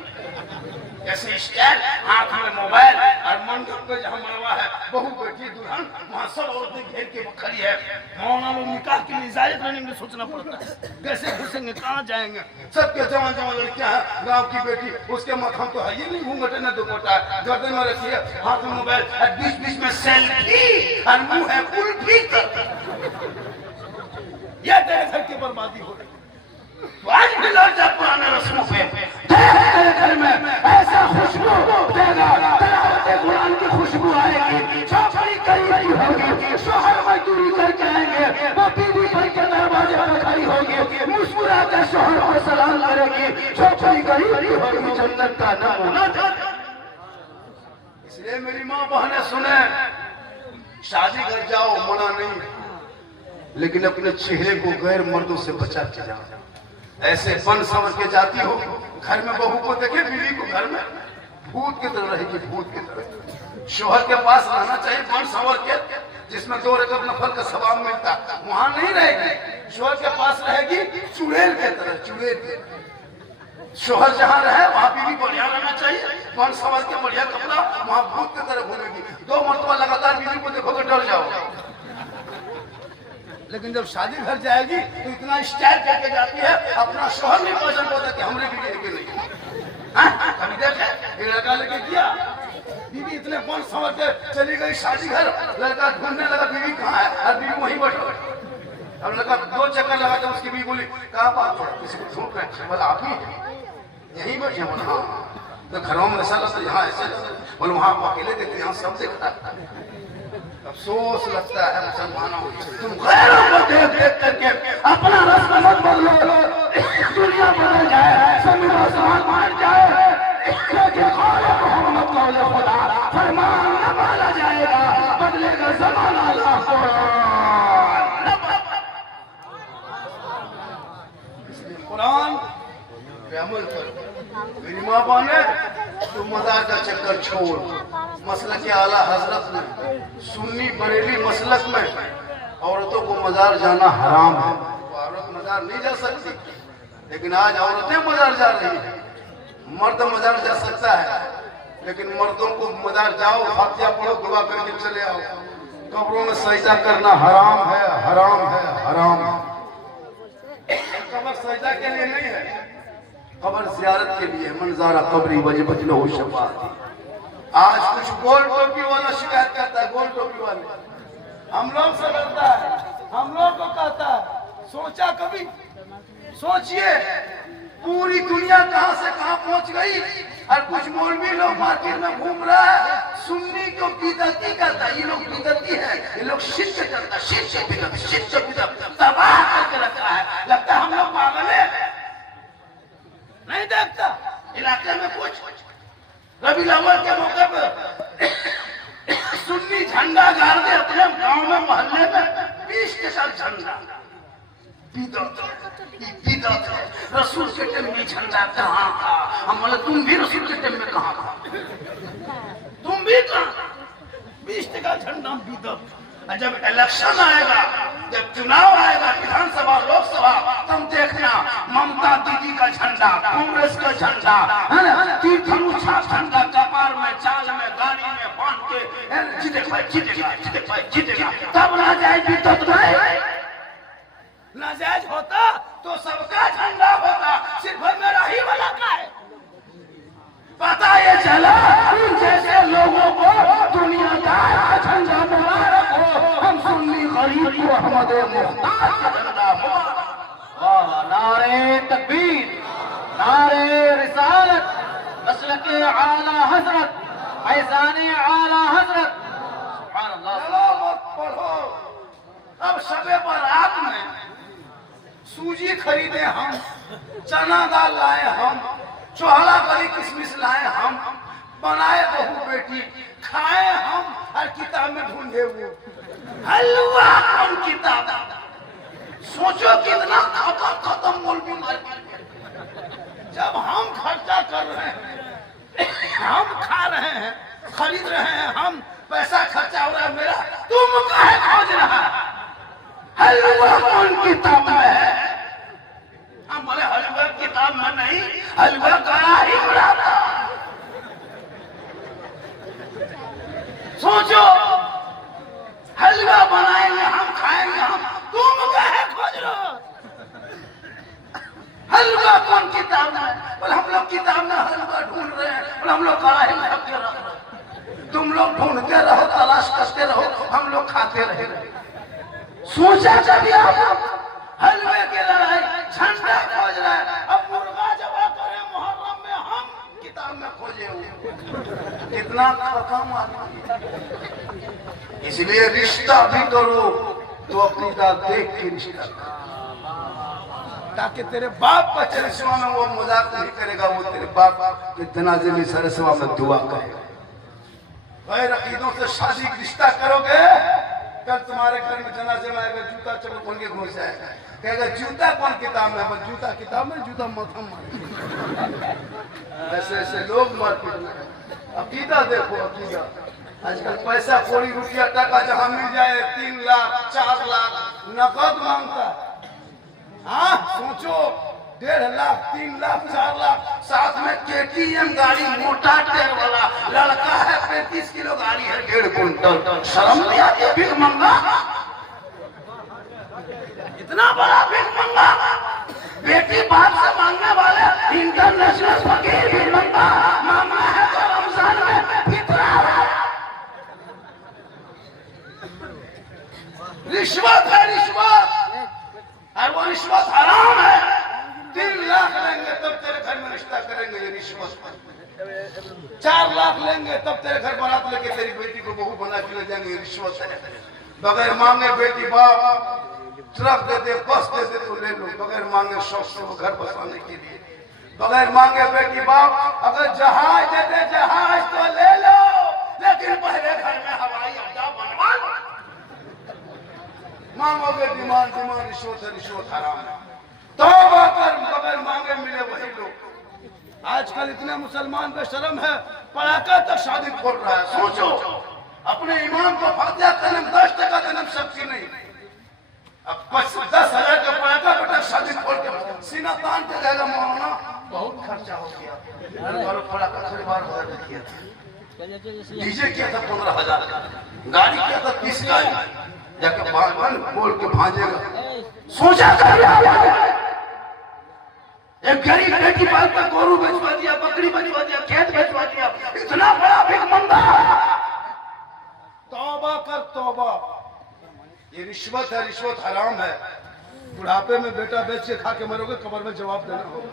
ऐसे स्टाइल, हाथ में मोबाइल, और मंडप पे जहाँ मरवा है बहू बेटी दुल्हन, वहाँ सब औरतें घेर के खड़ी है। मौना लोग निकाह के लिए इजाजत लेने में सोचना पड़ता है, कैसे घुसेंगे, कहाँ जाएंगे, सबके जवान जवान लड़कियां हैं, गाँव की बेटी, उसके माथा तो है ये नहीं घूंघट है न दुपट्टा, गर्दन में रखी है, हाथ में मोबाइल, बीच बीच में सेल्फी, और मुंह है कुल्फी। यह तेरे घर की बर्बादी हो रही है। आज भी लौट जा पुराने रस्मों पे, तेरे घर में ऐसा खुशबू देगा, तिलावत कुरान की खुशबू आएगी, चौकड़ी करीबी होगी, शोहर मजदूरी करके आएंगे, वो बीवी भर के दरवाजे पर खड़ी होगी, मुस्कुराकर शोहर को सलाम करेगी, चौकड़ी करीबी होगी, जन्नत का नमूना। इसलिए मेरी माँ बहनें सुने, शादी घर जाओ मना नहीं, लेकिन अपने चेहरे को गैर मर्दों से बचा के जाओ। ऐसे बन संवर के जाती हो, घर में बहू को देखे, बीवी को घर में भूत की तरह रहेगी, भूत की तरह। शोहर के पास रहना चाहिए बन संवर के, जिसमें 2 रकम नफल का सवाब मिलता, वहां नहीं रहेगी। शोहर के पास रहेगी चुड़ैल के तरह, चुड़ैल। शोहर जहाँ रहे वहां बीवी बढ़िया रहना चाहिए, बन संवर के बढ़िया कपड़ा, वहां भूत की तरह घूमेगी। 2 मरतबा लगातार बीवी को देखोगे डर जाओगे। लेकिन जब शादी घर जाएगी तो इतना स्टाइल करके जाती है, अपना शोहर नहीं पसंद होता कि हमने भी लेके नहीं। कभी देखे ये लड़का लेके किया, बीवी इतने कौन समझ के चली गई शादी घर, लड़का ढूंढने लगा बीवी कहाँ है, और बीवी वहीं बैठो। अब लड़का 2 चक्कर लगा तो उसकी बीवी बोली कहाँ बात है, किसी को ढूंढ रहे हैं, बोला आप ही यहीं बैठे, बोला हाँ। तो घरों में ऐसा लगता है यहाँ ऐसे, बोले वहाँ आप अकेले देखते यहाँ सब देखता है। अफसोस लगता है मुसलमानों, तुम गैरों को देख देख करके अपना रस्म मत बदलो, दुनिया बदल जाए, जमीन आसमान मान जाए, लेकिन मोहम्मद कौले खुदा फरमान न माना जाएगा, बदलेगा जमाना अल्लाह को। कुरान पे अमल करो। मेरी माँ बहने, तुम मज़ार का चक्कर छोड़, मसलक आला हजरत में, सुन्नी बरेली मसलक में औरतों को मज़ार जाना हराम है। औरत मज़ार नहीं जा सकती, लेकिन आज औरतें मज़ार जा रही है। मर्द मज़ार जा सकता है, लेकिन मर्दों को मज़ार जाओ, फातिहा पढ़ो, दुआ करके चले आओ। कब्रों में सजदा करना हराम है, हराम है, हराम है। कब्र सजदा के लिए नहीं है, कब्र ज़ियारत के लिए। मंज़ारा कब्री वजबत लहू शफ़ाअत। आज कुछ गोल टोपी वाला शिकायत करता है, गोल टोपी वाले हम लोग से डरता है, हम लोग को कहता है। सोचा कभी, सोचिए पूरी दुनिया कहां से कहां पहुंच गई, और कुछ मौलवी लोग मार्केट में घूम रहा है, सुन्नी को बिदअती कहता है, ये लोग बिदअती है, ये लोग शिर्क करता है, शिर्क बिदअत तबाह करके रखा है। लगता है हम लोग पागल है, नहीं देखता इलाके में कुछ। रबीउल अव्वल के मौके पर सुन्नी झंडा गाड़ दे अपने गांव में, मोहल्ले में 20 के साथ झंडा। बिदअत है। रसूल के टाइम में झंडा कहाँ था? हम बोले तुम भी रसूल के टाइम में कहाँ था? तुम भी कहाँ? 20 का झंडा बिदअत। जब इलेक्शन आएगा, जब चुनाव आएगा, विधानसभा लोकसभा, तुम देखना ममता दीदी का झंडा, कांग्रेस का झंडा, तीर-धनुषा झंडा कपार में, चाल में, गाड़ी में बांध के जीतेगा। तब ना जाए बिदअत नहीं। नाजायज होता तो सबका झंडा होता, सिर्फ मेरा ही वाला का है। पता ये चला जैसे लोगों को दुनियादार का झंडा मुबारक हो, हम सुन्नी गरीब को अहमद मुख्तार का झंडा मुबारक। नारे तकबीर, नारे रिसालत, मसलक आला हजरत, फैज़ान आला हजरत। सुभान अल्लाह। सलामत पढ़ो। अब शबे बारात में सूजी खरीदे हम, चना दाल लाए हम, चोहला गली किशमिश लाए हम, बनाए बहू बेटी, खाए हम, और किताब में ढूंढे वो हलवा कौन किताब। सोचो कितना खत्म मौलवी मार्केट। जब हम खर्चा कर रहे हैं, हम खा रहे हैं, खरीद रहे हैं, हम पैसा खर्चा हो रहा है मेरा, तुम काहे खोज रहा है? हलवा कौन किताब में है? हम बोले हलवा किताब में नहीं, हलवा कढ़ाई में रहता। सोचो हलवा बनाएंगे हम, खाएंगे हम, तुम काहे खोज रहे हो? हलवा कौन किताब में? बोले हम लोग किताब में हलवा ढूंढ रहे हैं, बोले हम लोग कढ़ाई में रख के रख रहे। तुम लोग ढूंढते रहो, तलाश करते रहो, हम लोग खाते रहे। सोचा कभी आप हलवे की लड़ाई, झंडा खोज रहा है, अब मुर्गा जबा करे मुहर्रम में, हम किताब में खोजे हुए। कितना खत्म आदमी। इसलिए रिश्ता भी करो तो अपनी दाद देख के रिश्ता करो, ताकि तेरे बाप का चरिश्मा में वो मजाक नहीं करेगा, वो तेरे बाप के जनाजे में सरसवा में दुआ करेगा। गैर अकीदों से शादी रिश्ता करोगे, कल तुम्हारे घर में जनाजे में आएगा, जूता चप्पल खोल के घुस जाएगा, कहेगा जूता कौन किताब में? बस जूता किताब में, जूता मथम मार। ऐसे ऐसे लोग मार्केट में। अकीदा देखो, अकीदा। आजकल पैसा कौड़ी रुपया टका जहाँ मिल जाए 3 लाख 4 लाख नकद मांगता है। हाँ सोचो, 1.5 लाख 3 लाख 4 लाख, साथ में KTM गाड़ी, मोटा टायर वाला लड़का है, 35 किलो गाड़ी है, 1.5 कुंटल। शर्म नहीं आती? भीख मंगा। इतना बड़ा भीख मंगा, बेटी बाप से मांगने वाले इंटरनेशनल फकीर भी मंगा मांगा है तो रमजान में फितरा है। रिश्वत है रिश्वत, और वो रिश्वत हराम है। 3 लाख लेंगे तब तेरे घर में रिश्ता करेंगे, ये रिश्वत। 4 लाख लेंगे तब तेरे घर बारात लेके तेरी बेटी को बहू बना के ले जाएंगे, ये रिश्वत है। बगैर मांगे बेटी बाप ट्रक दे दे, बस दे दे तो ले लो, बगैर मांगे शौक से वो घर बसाने के लिए। बगैर मांगे बेटी बाप अगर जहाज दे दे जहाज तो ले लो, लेकिन पहले घर में हवाई अड्डा बनवा लो। मांगोगे डिमांड डिमांड, रिश्वत है रिश्वत हराम है। तौबा कर, बगैर मांगे मिले वही लोग। आजकल इतने मुसलमान बेशरम है, पढ़ाका तक शादी खोल रहा है। सोचो, अपने इमाम को फातिहा देने 10 टका देने शक्ति नहीं, अब 10,000 का पढ़ाका बेटा शादी खोल के सीना तान के जाएगा मौलाना, बहुत खर्चा हो गया। पढ़ाका थोड़ी बार किया था, डीजे किया था 15,000 का, गाड़ी किया था 30 का, जाके बाल बोल के भाजेगा। सोचा कर एक गरीब बेटी बाल का गोरू बेचवा दिया, बकरी बेचवा दिया, खेत बेचवा दिया, इतना बड़ा भीख मंगा। तौबा कर तौबा, ये रिश्वत है, रिश्वत हराम है। बुढ़ापे में बेटा बेच के खा के मरोगे, कब्र में जवाब देना होगा।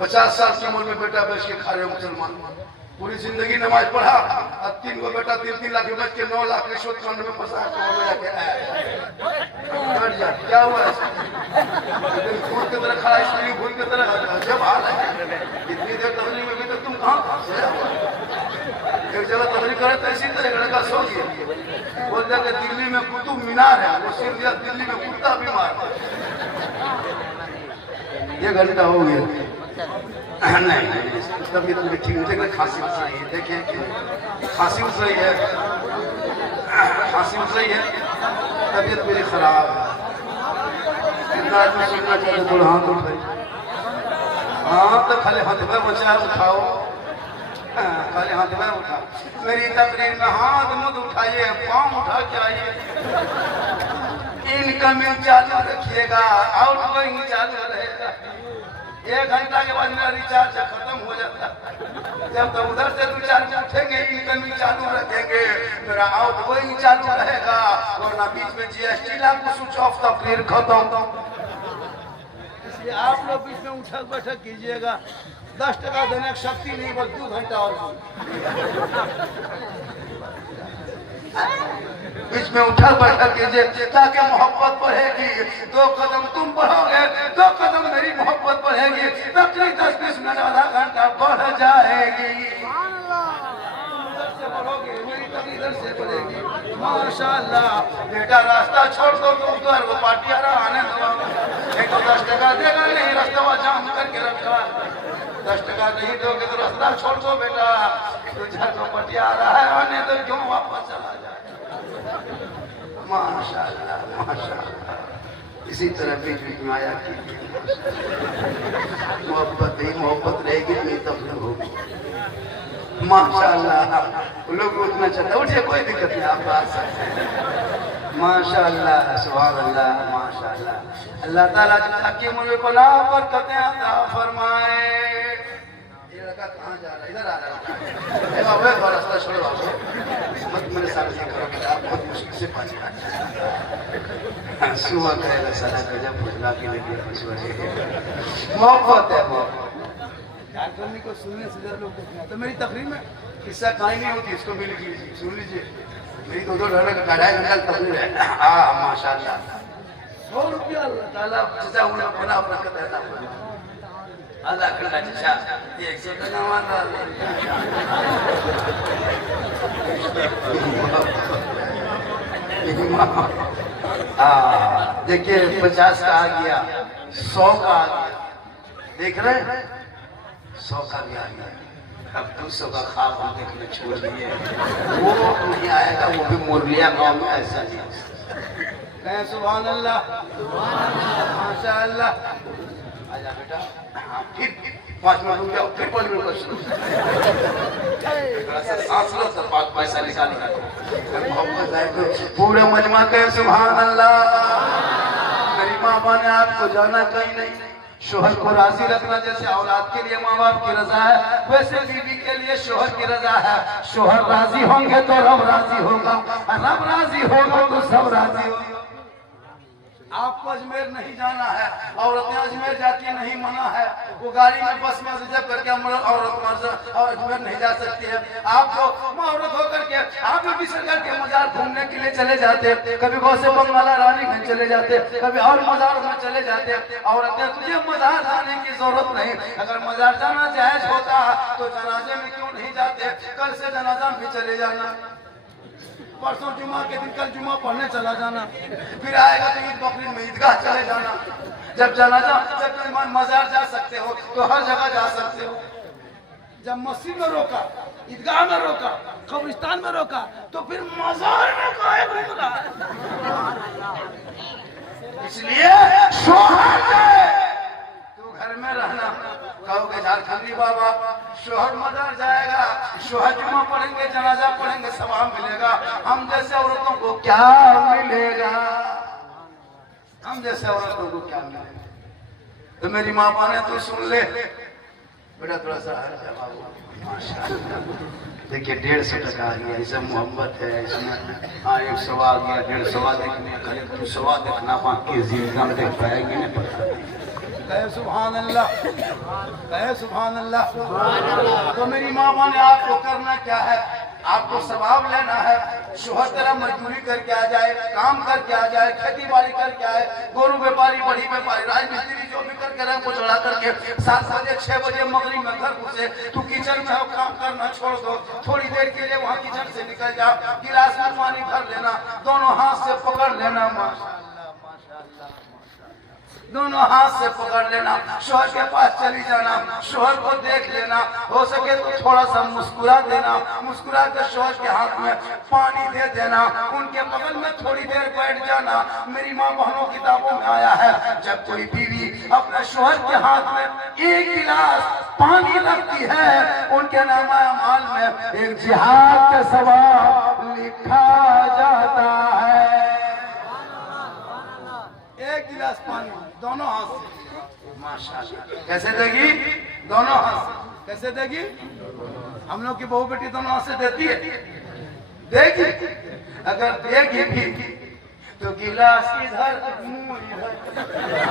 50 साल की उम्र में बेटा बेच के खा रहे हो मुसलमान, पूरी जिंदगी नमाज पढ़ा और 3 गो बेटा 3-3 लाख बेच के 9 लाख रिश्वत कांड में फंसा के क्या हुआ? फूल की तरह खड़ा, स्त्री फूल की तरह जब हाल है। इतनी देर तबलीग में भी तो तुम कहाँ एक जगह तबलीग करे तो इसी तरह लड़का सो गया, बोल दिया कि दिल्ली में कुतुब मीनार है, वो सिर दिया दिल्ली में कुत्ता बीमार। ये घंटा हो गया नहीं, तबीयत मेरी ठीक नहीं, देखिए खांसी उठ रही है, देखिए खांसी उठ रही है, खांसी उठ रही है, तबीयत मेरी खराब है। कितना आदमी सुनना चाहते थोड़ा हाथ उठाए, हाँ तो खाली हाथ में बचा उठाओ, खाली हाथ में उठा। मेरी तकरीर में हाथ मत उठाइए, पाँव उठा के आइए। इनकमिंग चालू रखिएगा, आउटगोइंग चालू रहेगा। 1 घंटा के बाद मेरा रिचार्ज खत्म हो जाता है। जब तक उधर से 2-4 उठेंगे, इनकमिंग चालू रखेंगे, मेरा आउटगोइंग चालू रहेगा, वरना बीच में जीएसटी लागू, स्विच ऑफ, तकरीर खत्म। इसलिए आप लोग बीच में उठक बैठक कीजिएगा। 10 टका देने की शक्ति नहीं, बस 2 घंटा और बीच में उठक बैठक कीजिए, ताकि मोहब्बत बढ़ेगी। 2 कदम तुम बढ़ोगे, 2 कदम मेरी मोहब्बत बढ़ेगी, तकरीबन 10-20 मिनट, आधा घंटा बढ़ जाएगी। बढ़ोगे मेरी तकरीर से बढ़ेगी। माशाल्लाह बेटा, रास्ता छोड़ दो तो उधर वो पार्टी आ रहा आने दो। एक तो 10 टका देगा नहीं, रास्ता जाम करके रखा। 10 टका नहीं दोगे तो रास्ता छोड़ दो बेटा, तो को पार्टी आ रहा है आने दो, क्यों वापस चला जाए। माशाल्लाह माशाल्लाह, इसी तरह बीच में आया कि मोहब्बत ही मोहब्बत रहेगी, नहीं तब लोग होगी। माशाल्लाह लोग उठना चाहते, उठिए, कोई दिक्कत नहीं, आप आ सकते हैं। माशाल्लाह सुभान अल्लाह माशाल्लाह। अल्लाह ताला ताकि मुझे बना बरकतें अता फरमाए। ये लड़का कहाँ जा रहा है? इधर आ रहा है, वो रास्ता छोड़ो, मत मेरे साथ करो, आप बहुत मुश्किल से पास सुबह करेगा सारा गजब फुसला के लेके मोहब्बत है। आदमी को सुनने से ज्यादा लोग देखना। तो मेरी तकरीर में किस्सा कहानी नहीं होती, इसको मिल लीजिए, सुन लीजिए। मेरी 2-2 घंटा 2.5 घंटा तकरीर है। हाँ माशाल्लाह, 100 रुपया अल्लाह ताला जैसा उन्हें बना बरकत देता है। अल्लाह का अच्छा, ये 100 टका मान रहा है। देखिए 50 का आ गया, 100 का आ गया, देख रहे हैं 100 का भी आ गया। अब 200 का खाब हम देखने छोड़ दिए, वो नहीं आएगा, वो भी मुरलिया गांव में ऐसा नहीं। सुभान अल्लाह माशाअल्लाह। आजा बेटा, हाँ फिर 5 मिनट रुक जाओ, फिर 5 मिनट शुरू, थोड़ा सा सांस लो तो 5 पैसा निकाल। मोहब्बत है पूरे मजमा के सुभान अल्लाह। माँ बाप ने आपको जाना कहीं नहीं। शोहर को राजी रखना जैसे औलाद के लिए माँ बाप की रजा है, वैसे बीवी के लिए शोहर की रजा है। शोहर राजी होंगे तो रब राजी होगा, रब राजी होगा तो सब राजी होगा। आपको अजमेर नहीं जाना है, औरतें अजमेर जाती है, नहीं मना है। वो गाड़ी में बस में रिजर्व करके औरत और अजमेर नहीं जा सकती है। आप जो औरत होकर के आप भी बिसरगढ़ के मजार घूमने के लिए चले जाते, कभी गौसे बंगाला रानीगंज चले जाते, कभी और मजारों में चले जाते। औरतें तुझे मजार जाने की जरूरत नहीं। अगर मजार जाना जायज होता तो जनाजे में क्यों नहीं जाते? कल से जनाजा भी चले जाना, परसों जुमा के दिन कल जुमा पढ़ने चला जाना, फिर आएगा तो ईद बकरीद में ईदगाह चले जाना। जब जनाजा जब मजार जा सकते हो तो हर जगह जा सकते हो। जब मस्जिद में रोका, ईदगाह में रोका, कब्रिस्तान में रोका, तो फिर मजार में काहे घूम रहा है? इसलिए शोहर जाए तू घर में रहना। कहोगे झारखंडी बाबा शोहर मजार जाएगा, शोहर जुमा पढ़ेंगे, जनाजा पढ़ेंगे, सवाब मिलेगा। हम जैसे औरतों को क्या मिलेगा? हम जैसे औरतों को क्या मिलेगा? तो मेरी माँ ने तो सुन ले बेटा, थोड़ा सा देखिए 150 टका आ गया, इसमें मोहब्बत है, इसमें हाँ 100 आ गया, 150 देखने खरीद 200 देखना, बाकी जिंदगी में देख पाएंगे नहीं पता। कहे सुभान अल्लाह, कहे सुभान अल्लाह। तो मेरी माँ ने आपको करना क्या है? आपको सवाब लेना है। शोहर तरह मजदूरी करके आ जाए, काम करके आ जाए, खेती बाड़ी करके आए, गोरू व्यापारी, बड़ी व्यापारी, राजमिस्त्री जो भी करके रंग को चढ़ा करके 7 बजे 6 बजे मगरिब में घर घुसे, तू किचन में हो, काम करना छोड़ दो, थोड़ी देर के लिए वहाँ किचन से निकल जाओ, गिलास में पानी भर लेना, दोनों हाथ से पकड़ लेना, दोनों हाथ से पकड़ लेना, शोहर के पास चली जाना, शोहर को देख लेना, हो सके तो थोड़ा सा मुस्कुरा देना, मुस्कुरा कर शोहर के हाथ में पानी दे देना, उनके बगल में थोड़ी देर बैठ जाना। मेरी माँ बहनों किताबों में आया है, जब कोई बीवी अपने शोहर के हाथ में 1 गिलास पानी रखती है, उनके नामा अमाल में एक जिहाद का सवाब लिखा जाता है। 1 गिलास पानी दोनों हाथ से, माशाल्लाह। कैसे देगी? दोनों हाथ से। कैसे देगी? हम लोग की बहू बेटी दोनों हाथ से देती है, देगी। अगर देगी भी तो गिलास इधर मुंह इधर।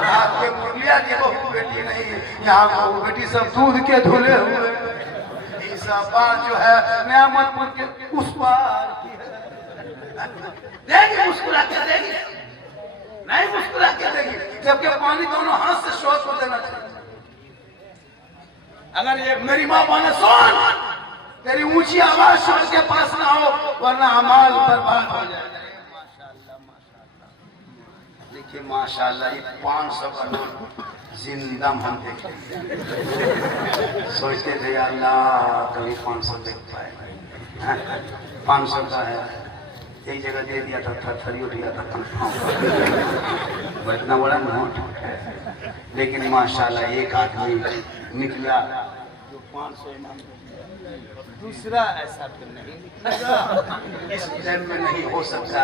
आपके मुरलिया की बहू बेटी नहीं, यहाँ बहू बेटी सब दूध के धुले हुए। ईसा बात जो है नियामतपुर के उस पार की है, देगी, मुस्कुरा के देगी, नहीं मुस्कुरा के देगी, जबकि पानी दोनों हाथ से शोहर को देना चाहिए। अगर ये मेरी माँ बने सुन, तेरी ऊंची आवाज शोहर के पास ना हो, वरना अमाल बर्बाद हो जाए। माशाल्लाह, माशाल्लाह। देखिए माशाल्लाह, ये 500 का नोट जिंदा हम देखते हैं। सोचते थे अल्लाह कभी 500 देख पाए, 500 का है, एक जगह दे दिया था, थरथरी उठ गया था कंफर्म। इतना बड़ा नोट, लेकिन माशाल्लाह एक आदमी निकला जो 500 इमाम, दूसरा ऐसा तो नहीं निकलेगा। इस टाइम में नहीं हो सकता।